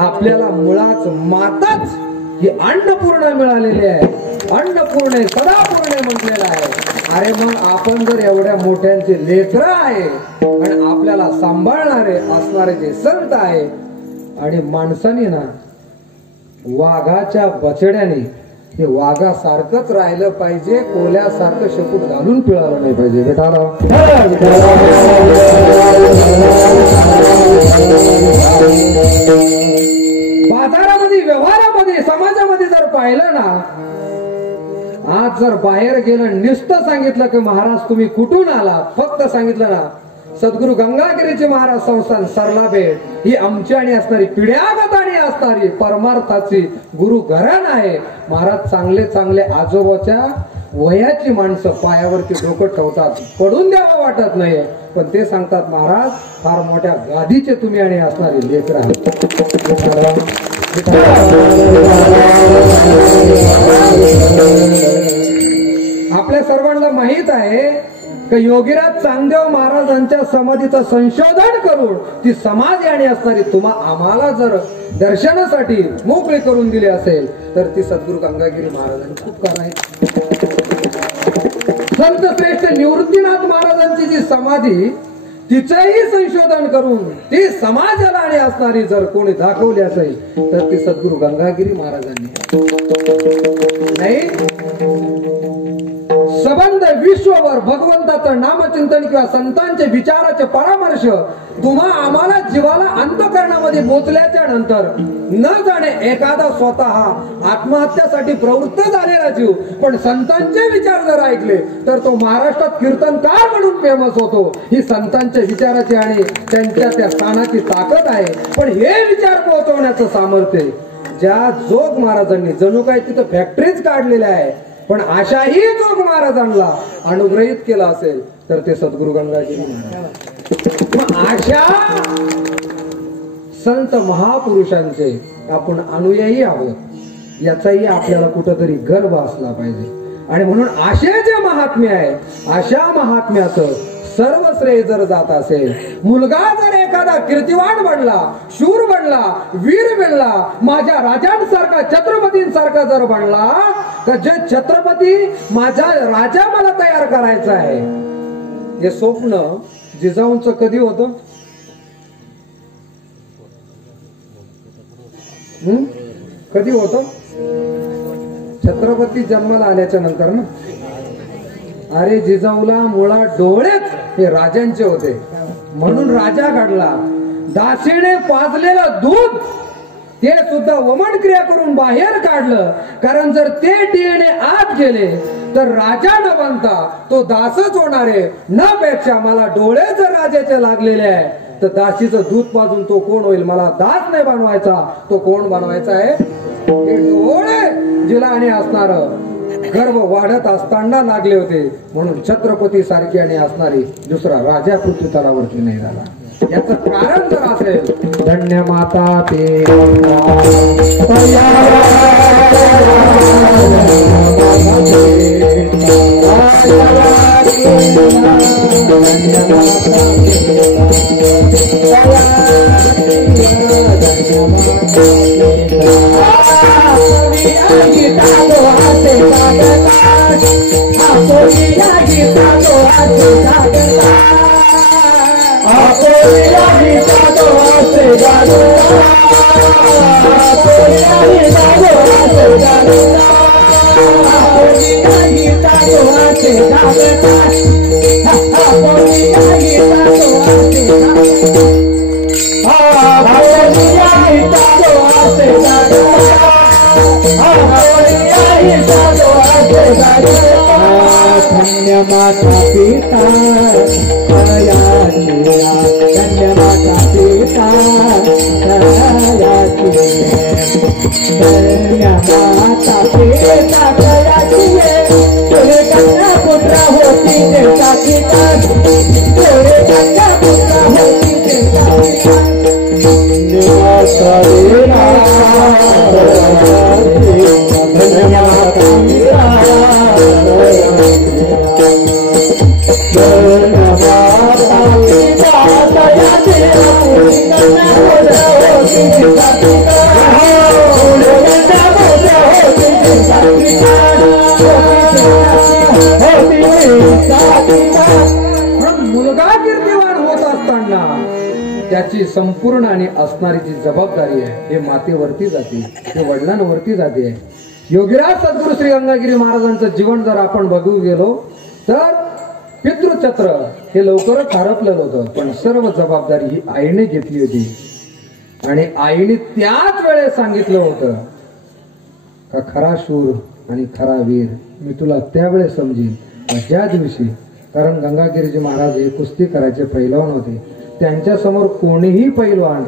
आपल्याला मुळात माताच ही अन्नपूर्ण मिळालेली आहे. अन्नपूर्ण सदापूर्ण म्हटलेलं आहे. अरे मग आपण जर एवढ्या मोठ्यांचे लेकरं आहे आणि आपल्याला सांभाळणारे असणारे जे संत आहे, आणि माणसाने ना वाघाच्या बछड्याने हे वाघासारखंच राहिलं पाहिजे, कोल्यासारखं शेपूट घालून पिळालं नाही पाहिजे. बेटाला बाजारामध्ये, व्यवहारामध्ये, समाजामध्ये जर पाहिलं ना, आज जर बाहेर गेलं, नुसतं सांगितलं की महाराज तुम्ही कुठून आला, फक्त सांगितलं ना सद्गुरु गंगागिरीचे महाराज संस्थान सरला भेट, ही आमची आणि असणारी पिढ्यागताने असणारी परमार्थाची गुरु घराण आहे. महाराज चांगले चांगले आजोबाच्या वयाची माणसं पायावरती डोकं ठेवतात, पडून द्यावं वाटत नाही, पण ते सांगतात महाराज फार मोठ्या गादीचे तुम्ही आणि असणारे लेकर आहात. आपल्या सर्वांना माहित आहे की योगीराज चांगदेव महाराजांच्या समाधीचं संशोधन करून ती समाधी आणि असणारी आम्हाला जर दर्शनासाठी मोकळी करून दिली असेल तर ती सद्गुरु गंगागिरी महाराजांनी खूप करायची. संत श्रेष्ठ निवृत्तीनाथ महाराजांची जी समाधी, तिचंही संशोधन करून ती समाजाला आणि असणारी जर कोणी दाखवली असेल तर ती सद्गुरु गंगागिरी महाराजांनी. नाही संबंध विश्वभर भगवंताचं नामचिंतन किंवा संतांचे विचाराचे परामर्श तुम्हा आम्हाला जीवाला अंतःकरणामध्ये पोचल्याच्या नंतर न जाणे एखादा स्वतः आत्महत्यासाठी प्रवृत्त झालेला जीव पण संतांचे विचार जर ऐकले तर तो महाराष्ट्रात कीर्तनकार म्हणून फेमस होतो. ही संतांच्या विचाराची आणि त्यांच्या त्या स्थानाची ताकद आहे. पण हे विचार पोहोचवण्याचं सामर्थ्य ज्या जोग महाराजांनी जणू काही तिथं फॅक्टरीज काढलेल्या आहे, पण अशाही जोग महाराजांना अनुग्रहित केला असेल तर ते सद्गुरु गंगागिरी महाराज। मग अशा संत महापुरुषांचे आपण अनुयायी आहोत याचाही आपल्याला कुठंतरी गर्व असला पाहिजे। आणि म्हणून असे जे महात्म्य आहे अशा महात्म्याचं सर्व श्रेय जर जात असेल, मुलगा जर एखादा कीर्तिवान बनला, शूर बनला, वीर बनला, माझ्या राजांसारखा छत्रपतींसारखा जर बनला, तर जे छत्रपती माझा राजा मला तयार करायचा आहे हे स्वप्न जिजाऊंचं कधी होतं? कधी होतं? छत्रपती जन्माला आल्याच्या नंतर ना। अरे जिजाऊला मुळात डोळेच हे राजांचे होते म्हणून राजा घडला। दासीने पाजलेलं दूध ते सुद्धा वमन क्रिया करून बाहेर काढलं, कारण जर ते डीएनए आत गेले तर राजा न बनता तो दासच होणार आहे। न पेक्षा मला डोळे जर राजाचे लागलेले आहे तर दासीचं दूध पाजून तो कोण होईल? मला दास नाही बनवायचा, तो कोण बनवायचा आहे? हे डोळे जिलाने असणार गर्व वाढत असताना लागले होते म्हणून छत्रपती सारखी आणि असणारी दुसरा राजा पृथ्वी तलावरती नाही झाला। याचं कारण जर असेल धन्य माता ते धन्य माता पिता धन्य माता पिता धन्य माता पिता तुझे कन्या पुत्र होती देवता पिता तुझे कन्या पुत्र होती देवता पिता धन्य माता पिता मुलगा कीर्तिवान होत असताना त्याची संपूर्ण आणि असणारी जी जबाबदारी आहे हे मातेवरती जाते, हे वडिलांवरती जाते। योगीराज सद्गुरु श्री गंगागिरी महाराजांचं जीवन जर आपण बघू गेलो तर पितृछत्र हे लवकरच हरपलेलं होतं, पण सर्व जबाबदारी ही आईने घेतली होती। आणि आईने त्याच वेळेस सांगितलं होतं का खरा शूर आणि खरा वीर मी तुला त्यावेळेस समजीन ज्या दिवशी, कारण गंगागिरीजी महाराज हे कुस्ती करायचे पैलवान होते, त्यांच्या समोर कोणीही पैलवान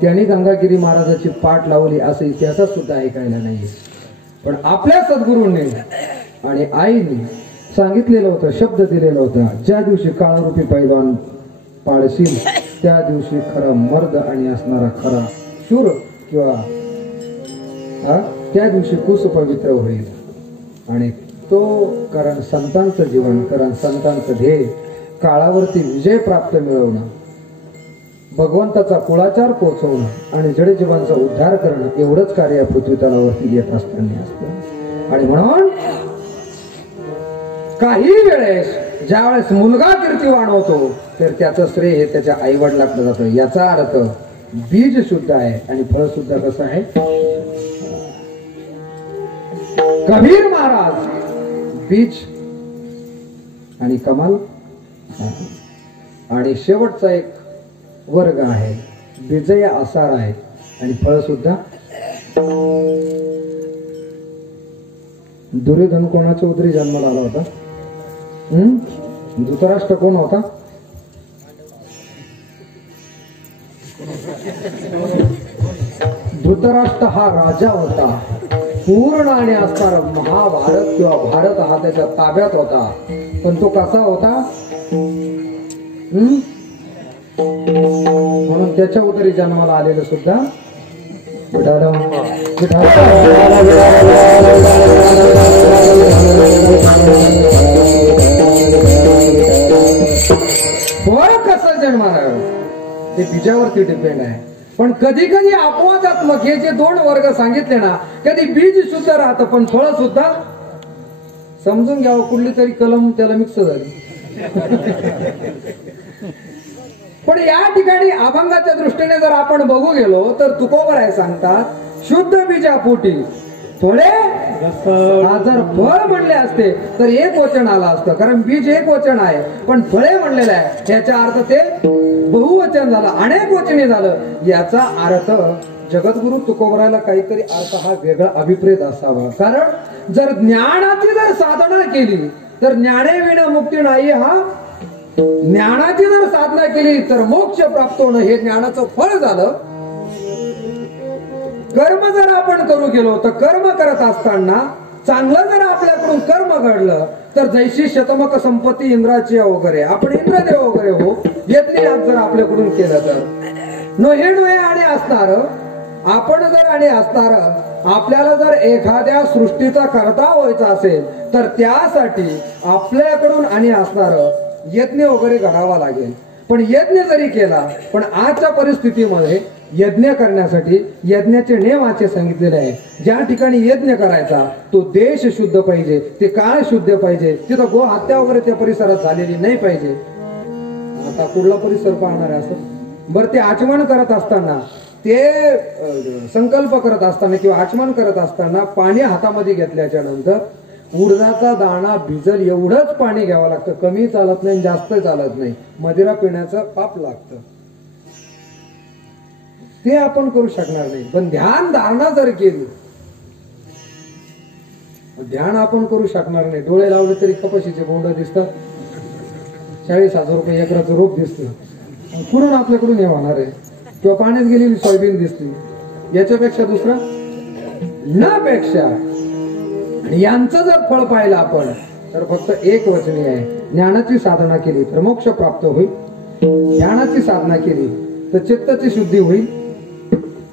त्यांनी गंगागिरी महाराजाची पाठ लावली असं इतिहासात सुद्धा ऐकायला नाहीये। पण आपल्या सद्गुरूंनी आणि आईने सांगितलेलं होतं, शब्द दिलेला होता, ज्या दिवशी काळरूपी पैलवान पाळशील त्या दिवशी खरा मर्द आणि असणारा खरा शूर किंवा त्या दिवशी कुस पवित्र होईल। आणि तो कारण संतांचं जीवन, कारण संतांचं ध्येय काळावरती विजय प्राप्त मिळवणं, भगवंताचा कुळाचार पोचवणं आणि जडजीवांचा उद्धार करणं एवढंच कार्य पृथ्वी तलावरती येत असताना असतं। आणि म्हणून काही वेळेस ज्यावेळेस मुलगा कीर्तिवान होतो तर त्याचं श्रेय हे त्याच्या आई वडिलांकडे जातं। याचा अर्थ बीज शुद्ध आहे आणि फळ सुद्धा कसं आहे? कबीर महाराज बीज आणि कमाल, आणि शेवटचा एक वर्ग आहे विजय आसार आहे आणि फळ सुद्धा। दुर्योधन कोणाच्या उदरी जन्माला आला होता? धृतराष्ट्र कोण होता? धृतराष्ट्र हा राजा होता, पूर्ण आणि असणारा महाभारत किंवा भारत हा त्याच्या ताब्यात होता। पण तो कसा होता? म्हणून त्याच्या उदरी जन्माला आलेलं सुद्धा फळ कसं जन्माला ते बीजावरती डिपेंड आहे. पण कधी कधी अपवादात्मक हे जे दोन वर्ग सांगितले ना, कधी बीज शुद्ध राहतं पण फळ सुद्धा समजून घ्यावं, कुठली तरी कलम त्याला मिक्स झाली. पण या ठिकाणी अभंगाच्या दृष्टीने जर आपण बघू गेलो तर तुकोबराय सांगतात शुद्ध बीजापोटी थोडे जर फळ म्हणले असते तर एक वचन आलं असतं, कारण बीज एक वचन आहे पण फळे म्हणलेलं आहे याचा अर्थ ते बहुवचन झालं, अनेक वचनी झालं. याचा अर्थ जगद्गुरु तुकोबरायला काहीतरी अर्थ हा वेगळा अभिप्रेत असावा. कारण जर ज्ञानाची जर साधना केली तर ज्ञाने विना मुक्ती नाही, हा ज्ञानाची जर साधना केली तर मोक्ष प्राप्त होणं हे ज्ञानाचं फळ झालं. कर्म जर आपण करू गेलो तर कर्म करत असताना चांगलं जर आपल्याकडून कर्म घडलं तर जैशी शतमक संपत्ती इंद्राची वगैरे आपण इंद्रदेव वगैरे हो यज्ञ जर आपल्याकडून केलं तर नोहे आणि असणार आपण जर आणि असणार आपल्याला जर एखाद्या सृष्टीचा करता व्हायचा असेल तर त्यासाठी आपल्याकडून आणि असणार यज्ञ वगैरे घडावा लागेल. पण यज्ञ जरी केला पण आजच्या परिस्थितीमध्ये यज्ञ करण्यासाठी यज्ञाचे नियम आजचे सांगितलेले आहे. ज्या ठिकाणी यज्ञ करायचा तो देश शुद्ध पाहिजे, ते काळ शुद्ध पाहिजे, तिथं गो हत्या वगैरे त्या परिसरात झालेली नाही पाहिजे. आता कुठला परिसर पाहणार आहे असं बरं, ते आचमन करत असताना ते संकल्प करत असताना किंवा आचमन करत असताना पाणी हातामध्ये घेतल्याच्या नंतर उडदाचा दाणा भिजल एवढंच पाणी घ्यावं लागतं, कमी चालत नाही जास्त चालत नाही. मदिरा पिण्याचं पाप लागतं, ते आपण करू शकणार नाही. पण ध्यान धारणा जर केली, ध्यान आपण करू शकणार नाही. डोळे लावले तरी कपाशीचे बोंड दिसतात, 40,000 रुपये एकराचं रोप दिसतं, पुरून आपल्याकडून हे होणार आहे. किंवा पाण्यात गेलेली सोयाबीन दिसते, याच्यापेक्षा दुसरा न पेक्षा. यांचं जर फळ पाहिलं आपण तर फक्त एक वचनी आहे, ज्ञानाची साधना केली तर मोक्ष प्राप्त होईल, ज्ञानाची साधना केली तर चित्ताची शुद्धी होईल,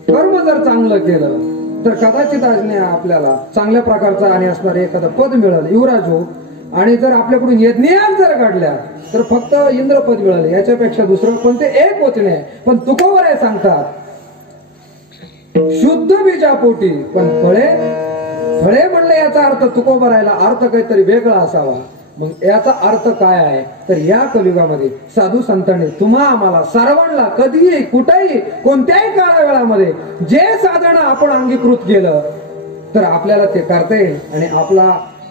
कर्म जर चांगलं केलं तर कदाचित आपल्याला चांगल्या प्रकारचा आणि असणारे एखादं पद मिळालं, युवराज हो. आणि जर आपल्याकडून यज्ञात जर घडल्या तर फक्त इंद्रपद मिळाले, याच्यापेक्षा दुसरं. पण ते एक वचन आहे. पण तुकोबराय सांगतात शुद्ध बीजापोटी पण फळे म्हणले याचा अर्थ तुकोबरायला अर्थ काहीतरी वेगळा असावा. मग याचा अर्थ काय आहे तर या कलियुगामध्ये साधू संतांनी तुम्हा आम्हाला सर्वांना कधीही कुठेही कोणत्याही काळावेळामध्ये जे साधन आपण अंगीकृत केलं तर आपल्याला ते करता येईल आणि आपला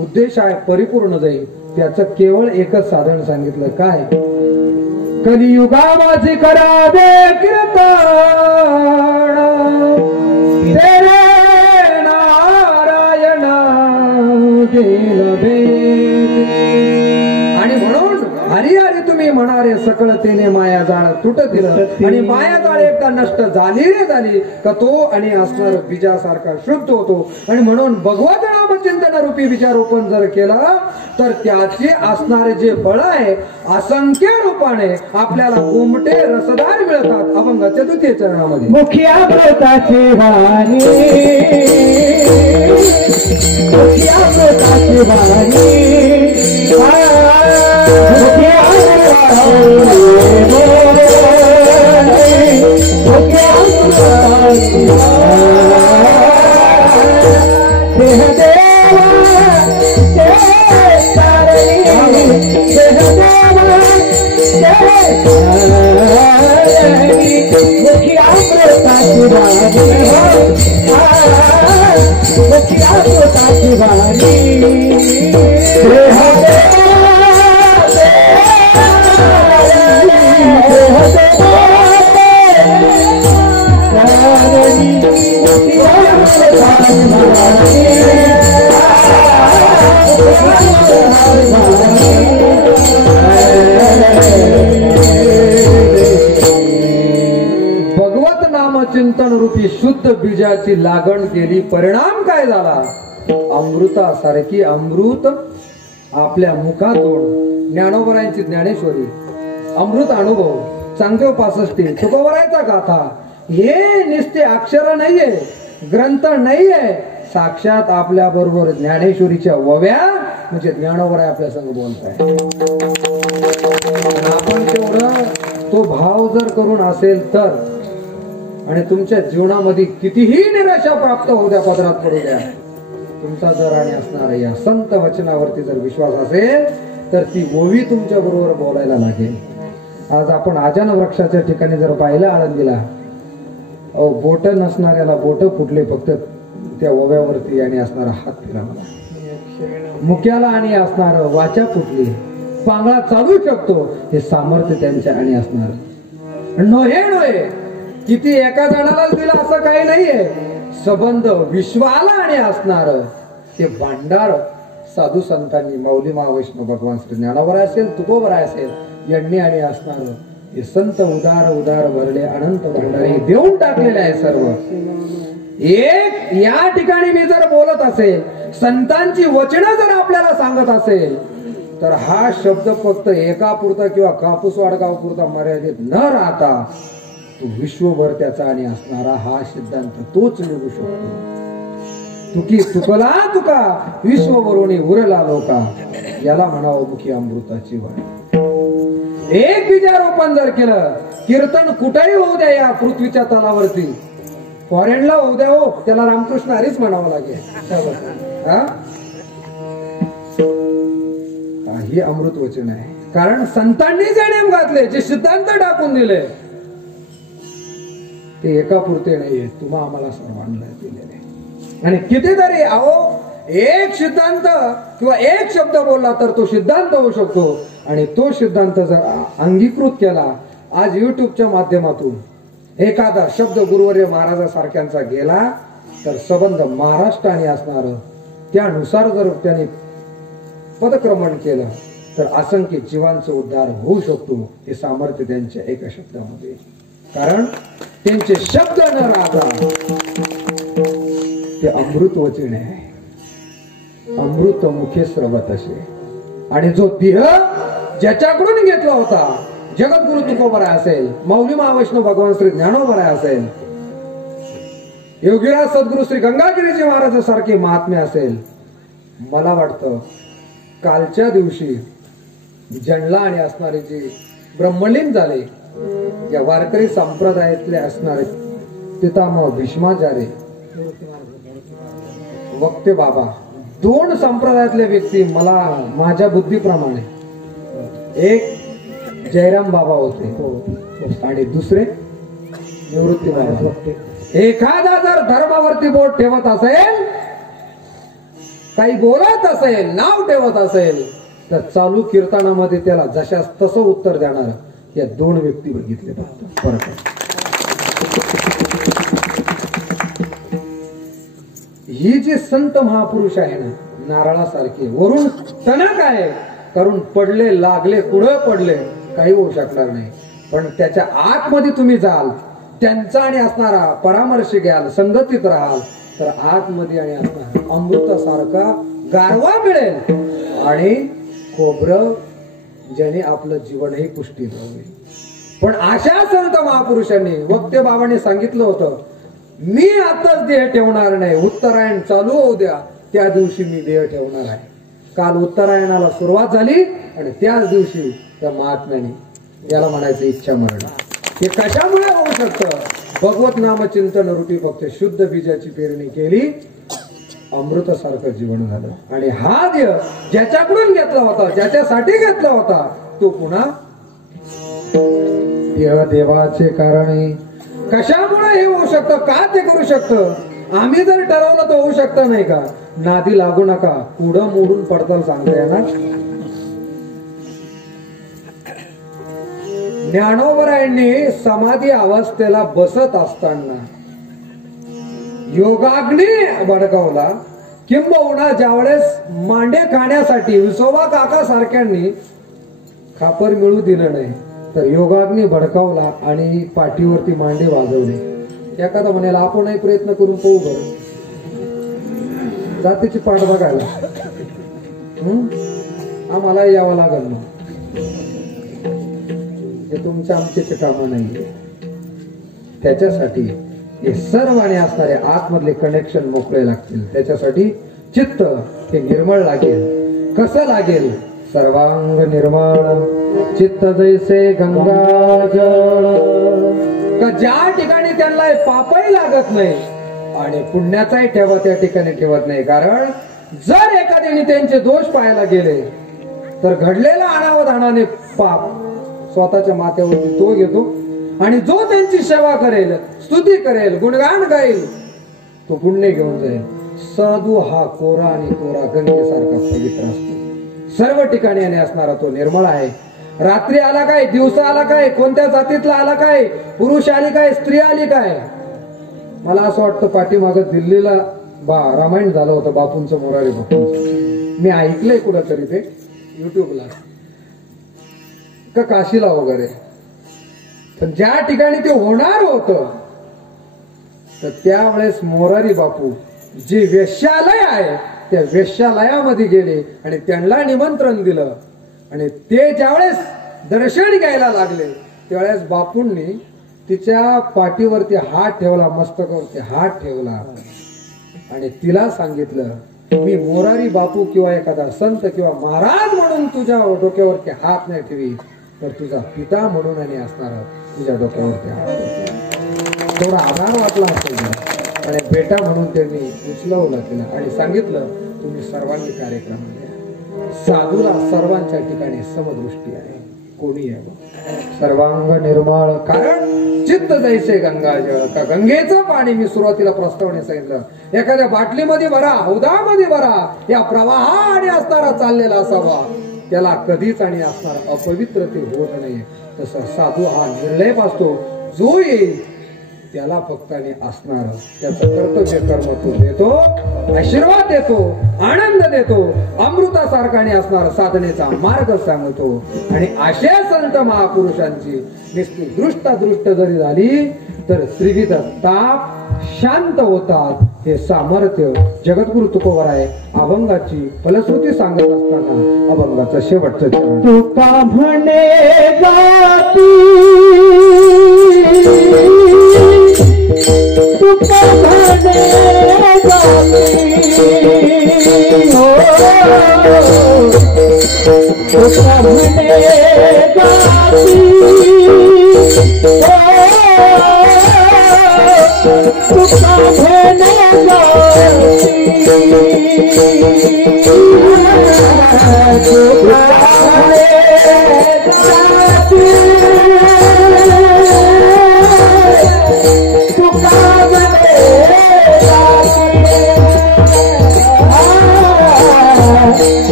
उद्देश आहे परिपूर्ण जाईल. त्याचं केवळ एकच साधन सांगितलं, काय? कलियुगावाची करा दे कीर्तन आणि म्हणून हरी हरी तुम्ही म्हणारे सकळतेने माया जाळ तुटतील आणि माया जाळ एकदा नष्ट झाली रे झाली का तो आणि असणार बीजासारखा शुद्ध होतो. आणि म्हणून भगवत नाम चिंतन रूपी बीजारोपण जर केलं तर त्याचे असणारे जे फळ आहे असंख्य रूपाने आपल्याला उमटे रसदार मिळतात. अभंगाच्या 2य चरणामध्ये मुखिया व्रताची वाणी, मुखिया व्रताची वाणी, मुखिया भगवत नाम चिंतन रूपी शुद्ध बीजाची लागण केली. परिणाम काय झाला? अमृतासारखी अमृत आपल्या मुखातून ज्ञानोबरायांची ज्ञानेश्वरी, अमृत अनुभव, चांगदेव 65, तुकोबरायचा गाथा, हे नुसते अक्षर नाहीये, ग्रंथ नाहीये, साक्षात आपल्या बरोबर ज्ञानेश्वरीच्या वव्या म्हणजे ज्ञानोबराय आपल्या संग बोलताय. आपण तेवढं तो भाव जर करून असेल तर, आणि तुमच्या जीवनामध्ये कितीही निराशा प्राप्त होऊ द्या, पदरात पडू द्या, तुमचा जर आणि असणार या संत वचनावरती जर विश्वास असेल तर ती ओवी तुमच्या बरोबर बोलायला लागेल. आज आपण आजान वृक्षाच्या ठिकाणी जर पाहिलं आळंदीला, बोट नसणाऱ्याला बोट फुटले फक्त त्या ओव्यावरती आणि असणारा हात फिरवला, मुक्याला आणि असणार वाचा फुटली, पांगळा चालू शकतो हे सामर्थ्य त्यांच्या आणि असणार नोहे किती एका जणालाच दिला असं काही नाहीये. संबंध विश्वाला आणि असणार ते भांडार साधू संतांनी मौली महावैष्णव भगवान श्री ज्ञानोबराय असेल, तुकोबराय असेल यांनी आणि असणार हे संत उदार उदार भरले अनंत भंडारे देऊन टाकलेले आहे सर्व. एक या ठिकाणी मी जर बोलत असेल, संतांची वचनं जर आपल्याला सांगत असेल तर हा शब्द फक्त एकापुरता किंवा कापूस वाडगाव पुरता मर्यादित न राहता तो विश्वभर त्याचा आणि असणारा हा सिद्धांत तोच निघू शकतो. तुकी तुकला तुका विश्वभरोनी उरला लोका, याला म्हणावं मुखी अमृताची वाणी. एक बीजारोपण जर केलं, कीर्तन कुठेही होऊ द्या या पृथ्वीच्या तलावरती, फॉरेनला होऊ द्या हो, त्याला रामकृष्ण हरीच म्हणावं लागेल. ही अमृत वचन आहे, कारण संतांनी जे नेम घातले, जे सिद्धांत टाकून दिले ते एका पुरते नाहीये, तुम्हा आम्हाला सर्वांना दिलेले. आणि कितीतरी अहो एक सिद्धांत किंवा एक शब्द बोलला तर तो सिद्धांत होऊ शकतो. आणि तो सिद्धांत जर अंगीकृत केला, आज युट्यूबच्या माध्यमातून एखादा शब्द गुरुवर्य महाराजासारख्यांचा गेला तर संबंध महाराष्ट्राने असणार त्यानुसार जर त्याने पदक्रमण केलं तर असंख्य जीवांचा उद्धार होऊ शकतो. हे सामर्थ्य त्यांच्या एका शब्दामध्ये, कारण त्यांचे शब्द न राहता ते अमृत वचन आहे, अमृत मुखे स्रवत असे. आणि जो देह ज्याच्याकडून घेतला होता, जगद्गुरु तुकोबराय असेल, मौली महावैष्णव भगवान श्री ज्ञानोबराय असेल, योगीराज सद्गुरु श्री गंगागिरीजी महाराजांसारखे महात्मे असेल, मला वाटतं कालच्या दिवशी जंडला आणि असणारे जे ब्रह्मलीन झाले, या वारकरी संप्रदायातले असणारे पितामह भीष्माचार्य, वक्ते बाबा, दोन संप्रदायातले व्यक्ती मला माझ्या बुद्धीप्रमाणे, एक जयराम बाबा होते आणि दुसरे निवृत्ती बाबा. एखादा जर धर्मावरती बोट ठेवत असेल, काही बोलत असेल, नाव ठेवत असेल तर चालू कीर्तनामध्ये त्याला जशास तसं उत्तर देणार या दोन व्यक्ती बघितले फक्त. फरक आहे. ही जी संत महापुरुष आहे ना, नारळासारखे वरून टणक आहे, करून पडले लागले पुढे पडले काही होऊ शकणार नाही. पण त्याच्या आतमध्ये तुम्ही जाल, त्यांचा आणि असणारा परामर्श घ्याल, संगतीत राहाल तर आतमध्ये आणि असणारा अमृतासारखा गारवा मिळेल आणि खोबरं ज्याने आपलं जीवनही पुष्टीत होईल. पण अशा संत महापुरुषांनी, वक्ते बाबांनी सांगितलं होतं, मी आताच देह ठेवणार नाही, उत्तरायण चालू होऊ द्या त्या दिवशी मी देह ठेवणार आहे. काल उत्तरायणाला सुरुवात झाली आणि त्याच दिवशी त्या महात्म्याने, याला म्हणायचं इच्छा मरण. हे कशामुळे होऊ शकतं? भगवत नाम चिंतन रूपी फक्त शुद्ध बीजाची पेरणी केली, अमृतासारखं जीवन झालं. आणि हा देह ज्याच्याकडून घेतला होता, ज्याच्यासाठी घेतला होता, तो पुन्हा देह देवाचे कारण. कशामुळे हे होऊ शकतं? का ते करू शकतं? आम्ही जर ठरवलं तर होऊ शकतं नाही का? नादी लागू नका, पुढं मोडून पडताल सांगता येणार. ज्ञानोबरायांनी समाधी अवस्थेला बसत असताना योगाग्नी भडकावला, किंबहुना ज्यावेळेस मांडे खाण्यासाठी विसोबा काका सारख्यांनी खापर मिळू दिलं नाही तर योगाग्नी भडकावला आणि पाठीवरती मांडे वाजवले. एखादा म्हणाला आपणही प्रयत्न करून पाहू बरं, जातीची पाठ बघायला आम्हाला यावं लागल ना. हे तुमच्या आमचे कामं नाहीये. त्याच्यासाठी हे सर्वांनी असणारे आतमधले कनेक्शन मोकळे लागतील. त्याच्यासाठी चित्त हे निर्मळ लागेल. कसं लागेल? सर्वांग निर्मळ चित्त जैसे गंगाजळ. का ज्या ठिकाणी त्यांना पापही लागत नाही आणि पुण्याचाही ठेवा त्या ठिकाणी ठेवत नाही. कारण जर एखाद्याने त्यांचे दोष पाहायला गेले तर घडलेला अनावधानाने पाप स्वतःच्या माथ्यावरती तो घेतो आणि जो त्यांची सेवा करेल, स्तुती करेल, गुणगान गाईल तो पुण्य घेऊन जाईल. साधू हा कोरा आणि कोरा गंगेसारखा पवित्र असतो. सर्व ठिकाणी असणारा तो निर्मळ आहे. रात्री आला काय, दिवसा आला काय, कोणत्या जातीतला आला काय, पुरुष आली काय, स्त्री आली काय. मला असं वाटतं पाठीमागं दिल्लीला रामायण झालं होतं बापूंचं, मोरारी बापूंचं. मी ऐकलंय कुठंतरी ते युट्यूबला का काशीला वगैरे. पण ज्या ठिकाणी ते होणार होतं तर त्यावेळेस मोरारी बापू जे वेश्यालय आहे त्या वेश्यालयामध्ये गेले आणि त्यांना निमंत्रण दिलं. आणि ते ज्यावेळेस दर्शन घ्यायला लागले त्यावेळेस बापूंनी तिच्या पाठीवरती हात ठेवला, मस्तकावरती हात ठेवला आणि तिला सांगितलं, मी मोरारी बापू किंवा एखादा संत किंवा महाराज म्हणून तुझ्या डोक्यावरती हात नाही ठेवी तर तुझा पिता म्हणून आणि असणार तुझ्या डोक्यावरती हात. थोडा आधार वाटला असेल आणि बेटा म्हणून त्यांनी उचलवलं तिला आणि सांगितलं, तुम्ही सर्वांनी कार्यक्रमाला या. साधूला सर्वांच्या ठिकाणी समदृष्टी आहे, कोणी आहे. सर्वांग निर्मळ कारण चित्त जैसे गंगाजळ. का गंगेचं पाणी मी सुरुवातीला प्रस्तावने सांगितलं, एखाद्या बाटलीमध्ये भरा, हौदामध्ये भरा, या प्रवाहाने असणारा चाललेला असावा, त्याला कधीच आणि असणार अपवित्र ते होत नाही. तसं साधू हा निर्लय असतो, जो येईल त्याला फक्त आणि असणार त्याचं कर्तव्य कर्म तो देतो, आशीर्वाद देतो, आनंद देतो, अमृतासारखा असणार साधनेचा मार्ग सांगतो. आणि अशा संत महापुरुषांची नुसती दृष्ट जरी झाली तर त्रिविध ताप शांत होतात. हे सामर्थ्य जगद्गुरु तुकोबराय अभंगाची फलश्रुती सांगत असताना अभंगाचा शेवटचा चरण. तुका म्हणे जाती तुका म्हणे जाती हो तुका म्हणे जाती तुका म्हणे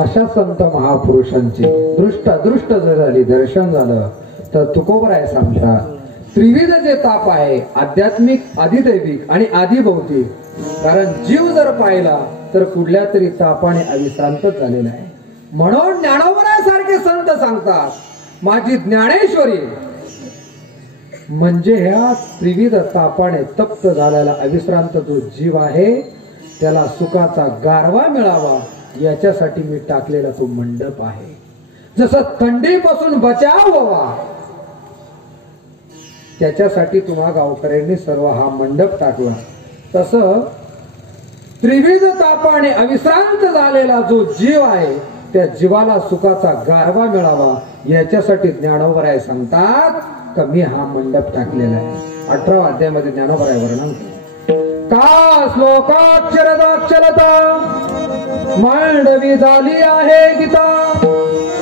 अशा संत महापुरुषांची दृष्ट जर झाली, दर्शन झालं तर तुकोबराय सांगतात त्रिविध जे ताप आहे आध्यात्मिक, आदिदैविक आणि आदिभौतिक. कारण जीव जर पाहिला तर कुठल्या तरी तापाने अविश्रांतच झालेला आहे. म्हणून ज्ञानोबराय सारखे संत सांगतात, माझी ज्ञानेश्वरी म्हणजे ह्या त्रिविध तापाने तप्त झालेला अविश्रांत जो जीव आहे त्याला सुखाचा गारवा मिळावा याच्यासाठी मी टाकलेला तो मंडप आहे. जसं थंडीपासून बचाव व्हावा त्याच्यासाठी तुम्हा गावकऱ्यांनी सर्व हा मंडप टाकला. तसं त्रिविध तापाने अविश्रांत झालेला जो जीव आहे त्या जीवाला सुखाचा गारवा मिळावा याच्यासाठी ज्ञानोबराय सांगतात का मी हा मंडप टाकलेला आहे. 18व्या अध्यायामध्ये ज्ञानोबराय वर्णन का श्लोकाक्षरदाक्षरता मांडवी झाली आहे गीता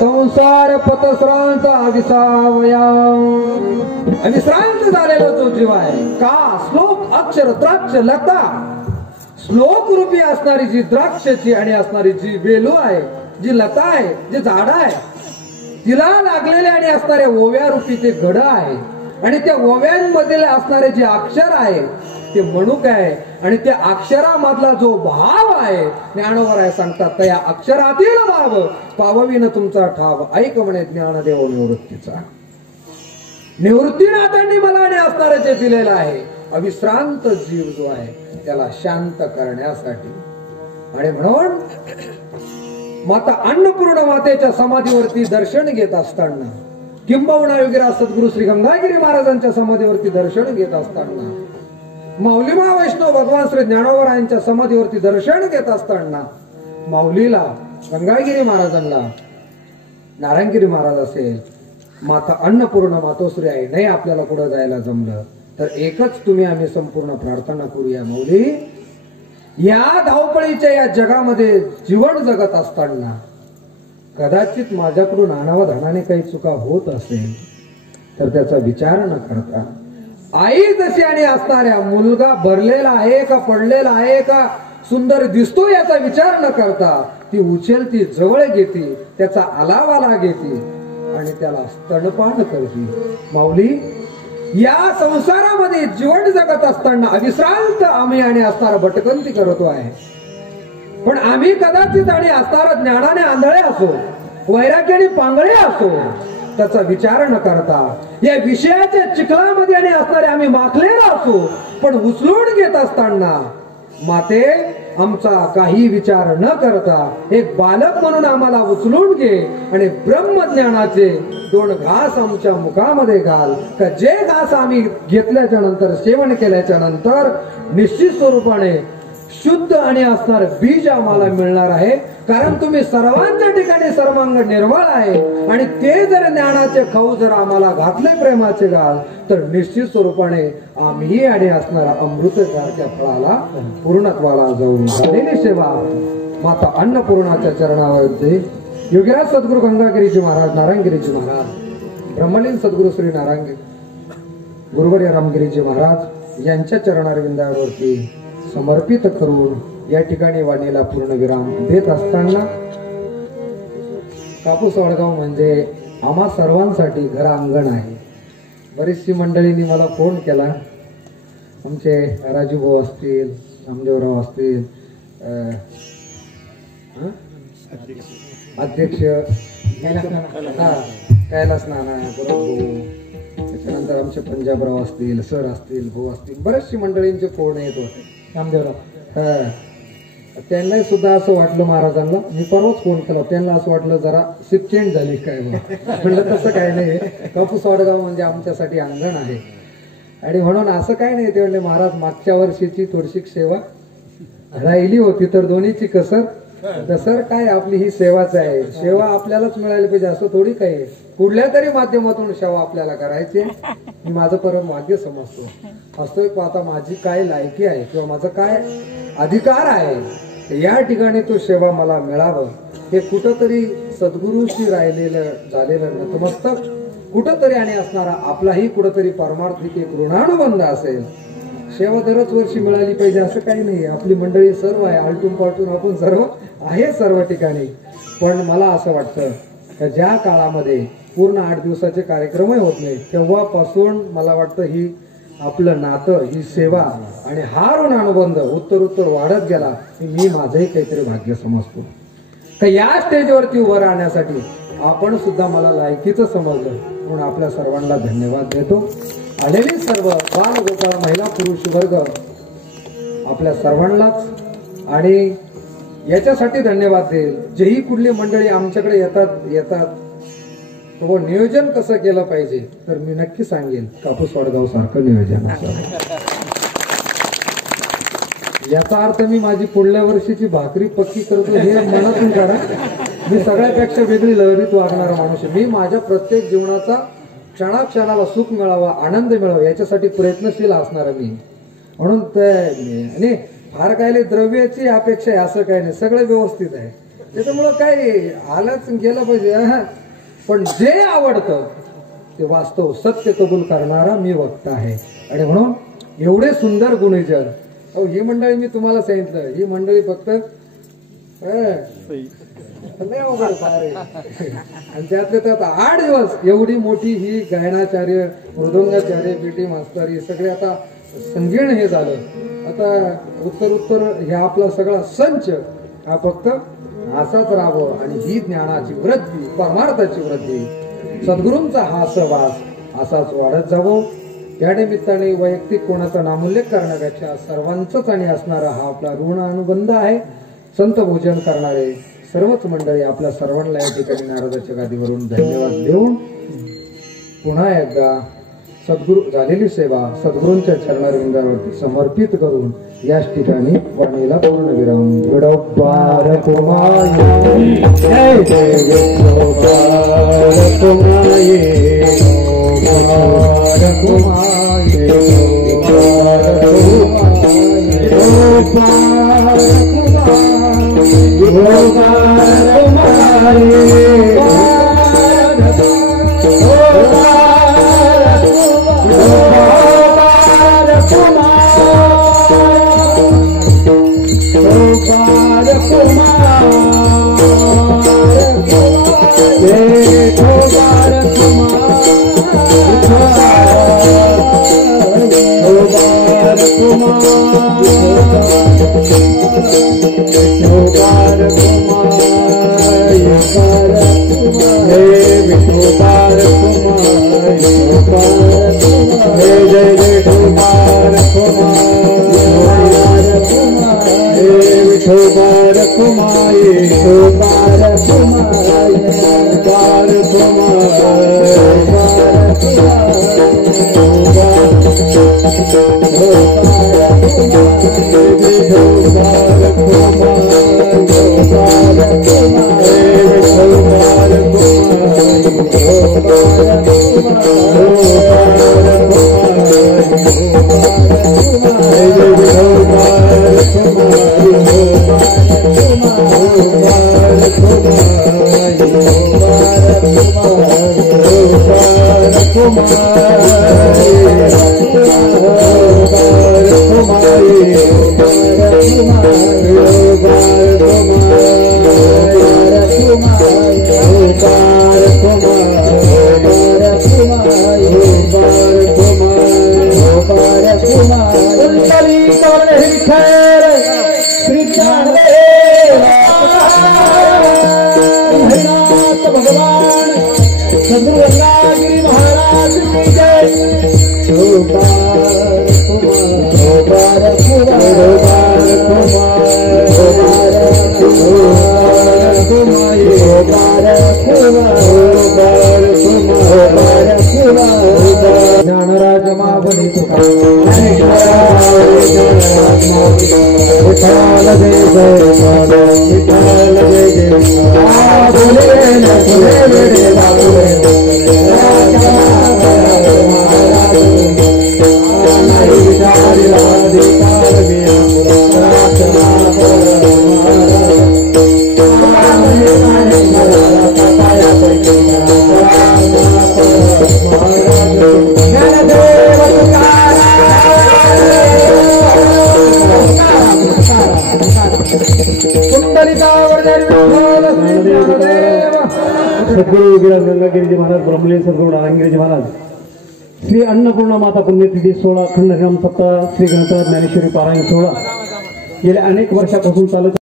संसार पतश्रांत अविसावया. अविश्रांत झालेला जो जीव आहे का श्लोक अक्षर द्राक्ष लता श्लोक रूपी असणारी जी द्राक्षाची आणि असणारी जी वेलू आहे जी लता आहे जे झाड आहे तिला लागलेले आणि असणाऱ्या ओव्या रूपी ते घड आहे आणि त्या ओव्यांमध्ये असणारे जे अक्षर आहे ते मणूक आहे आणि त्या अक्षरामधला जो भाव आहे ज्ञानोबराय सांगतात त्या अक्षरातील भाव पाववीन तुमचा ठाव ऐक म्हणे ज्ञानदेव निवृत्तीचा. निवृत्तीनाथांनी मला आणि असणारे जे दिलेलं आहे अविश्रांत जीव जो आहे त्याला शांत करण्यासाठी. आणि म्हणून माता अन्नपूर्ण मातेच्या समाधीवरती दर्शन घेत असताना किंबहुना योगीराज सद्गुरु श्री गंगागिरी महाराजांच्या समाधीवरती दर्शन घेत असताना माऊलीमा वैष्णव भगवान श्री ज्ञानोबरायांच्या समाधीवरती दर्शन घेत असताना माऊलीला गंगागिरी महाराजांना नारायणगिरी महाराज असेल माता अन्नपूर्ण मातोश्री आहे नाही आपल्याला कुठं जायला जमलं तर एकच तुम्ही आम्ही संपूर्ण प्रार्थना करूया. माऊली या धावपळीच्या या जगामध्ये जीवन जगत असताना कदाचित माझ्याकडून अनावधानाने काही चुका होत असेल तर त्याचा विचार न करता आई जशी आणि असणाऱ्या मुलगा भरलेला आहे का पडलेला आहे का सुंदर दिसतो याचा विचार न करता ती उचलती जवळ घेते त्याचा आलावाला घेते आणि त्याला स्तनपान करते. माऊली या संसारामध्ये जीवन जगत असताना अविश्रांत आम्ही आणि असणारा भटकंती करतो आहे पण आम्ही कदाचित आणि असणारा ज्ञानाने आंधळे असो वैराग्याने पांगळे असो त्याचा विचार न करता या विषयाच्या चिखलामध्ये आणि असणारे आम्ही माखलेला असो पण उचलून घेत असताना माते आमचा काही विचार न करता एक बालक म्हणून आम्हाला उचलून घे आणि ब्रह्मज्ञानाचे 2 घास आमच्या मुखामध्ये घाल का जे घास आम्ही घेतल्याच्या नंतर सेवन केल्याच्या नंतर निश्चित स्वरूपाने शुद्ध आणि असणार बीज आम्हाला मिळणार आहे. कारण तुम्ही सर्वांच्या ठिकाणी सर्वांग निर्मळ आहे आणि ते जर ज्ञानाचे खाऊ जर आम्हाला घातले प्रेमाचे घाल तर निश्चित स्वरूपाने आम्ही आणि असणारा अमृत सारख्या फळाला पूर्णत्वाला जाऊन झालेली सेवा माता अन्नपूर्णाच्या चरणावरती योगीराज सद्गुरु गंगागिरीजी महाराज नारायणगिरीजी महाराज ब्रह्मलीन सद्गुरु श्री नारायण गुरुवर्य रामगिरीजी महाराज यांच्या चरणारविंदावरती समर्पित करून या ठिकाणी वाणीला पूर्ण विराम देत असताना कापूस वडगाव म्हणजे आम्हा सर्वांसाठी घर अंगण आहे. बरीचशी मंडळींनी मला फोन केला आमचे राजू भाऊ असतील नामदेवराव असतील अध्यक्ष कैलास नाना त्याच्यानंतर आमचे पंजाबराव असतील सर असतील भाऊ असतील बरेचशी मंडळींचे फोन येत होते. नामदेवराव त्यांना सुद्धा असं वाटलं महाराजांना मी परवाच फोन केला त्यांना असं वाटलं जरा शिफ्ट चेंज झाली काय म्हणलं तसं काय नाही कापूस वडगाव म्हणजे आमच्यासाठी अंगण आहे आणि म्हणून असं काय नाही ते म्हणले महाराज मागच्या वर्षीची थोडीशी सेवा राहिली होती तर दोन्हीची कसर कसर काय आपली ही सेवाच आहे. सेवा आपल्यालाच मिळाली पाहिजे असं थोडी काही कुठल्या तरी माध्यमातून सेवा आपल्याला करायची मी माझं परम भाग्य समजतो. वास्तविक पाहता माझी काय लायकी आहे किंवा माझं काय अधिकार आहे या ठिकाणी तो सेवा मला मिळावं हे कुठंतरी सद्गुरूशी राहिलेलं झालेलं नतमस्तक कुठंतरी आणि असणारा आपलाही कुठंतरी परमार्थिक एक ऋणानुबंध असेल. सेवा दरच वर्षी मिळाली पाहिजे असं काही नाही. आपली मंडळी सर्व आहे आलटून पालटून आपण सर्व आहे सर्व ठिकाणी पण मला असं वाटतं की ज्या काळामध्ये पूर्ण 8 दिवसाचे कार्यक्रमही होत नाही तेव्हापासून मला वाटतं ही आपलं नातं ही सेवा आणि हा ऋणानुबंध उत्तरोत्तर वाढत गेला मी माझंही काहीतरी भाग्य समजतो. तर या स्टेजवरती उभं राहण्यासाठी आपण सुद्धा मला लायकीचं समजलं म्हणून आपल्या सर्वांना धन्यवाद देतो. आलेली सर्व बाल गोपाळ महिला पुरुष वर्ग आपल्या सर्वांनाच आणि याच्यासाठी धन्यवाद देईल. जेही कुठली मंडळी आमच्याकडे येतात तो नियोजन कसं केलं पाहिजे तर मी नक्की सांगेन. कापूस वडगाव सारखं नियोजन याचा अर्थ मी माझी पुढल्या वर्षीची भाकरी पक्की करतो हे मनातून करा. मी सगळ्यापेक्षा वेगळी लहरीत वागणारा माणूस आहे. मी माझ्या प्रत्येक जीवनाचा क्षणाक्षणाला सुख मिळावा आनंद मिळावा याच्यासाठी प्रयत्नशील असणारा मी. म्हणून आणि फार काय द्रव्याची अपेक्षा आहे असं काही नाही. सगळं व्यवस्थित आहे त्याच्यामुळं काही आलंच गेलं पाहिजे. पण जे आवडतं ते वास्तव सत्य कबूल करणारा मी वक्ता आहे. आणि म्हणून एवढे सुंदर गुणीजन ही मंडळी मी तुम्हाला सांगितलं ही मंडळी फक्त आणि त्यातल्या त्यात 8 दिवस एवढी मोठी ही गायनाचार्य मृदंगाचार्य पीटी मास्तर हे सगळे आता संगीण हे झालं. आता उत्तर हे आपला सगळा संच हा फक्त असाच राहावं आणि ही ज्ञानाची वृद्धी परमार्थाची वृद्धी सद्गुरूंचा हा सहवास असाच वाढत जावं. या निमित्ताने वैयक्तिक कोणाचा नामोल्लेख करण्यापेक्षा सर्वांचाच आणि असणारा हा आपला ऋण अनुबंध आहे. संत भोजन करणारे सर्वच मंडळी आपल्या सर्वांना या ठिकाणी नारदाच्या गादीवरून धन्यवाद देऊन पुन्हा एकदा सद्गुरू झालेली सेवा सद्गुरूंच्या चरणारविंदावरती समर्पित करून याच ठिकाणी वाणीला पूर्णविराम. विडोबार कुमाये जय जय विठोबार कुमाये विठोबार कुमाये विठोबार कुमाये विठोबार सद्गुरू विराज गंगागिरीजी महाराज ब्रह्मलीन सद्गुरू नारायणगिरीजी महाराज श्री अन्नपूर्णा माता पुण्यतिथी 16 खंडग्राम सप्ताह श्री ग्रंथ ज्ञानेश्वरी पारायण 16 गेल्या अनेक वर्षापासून चालत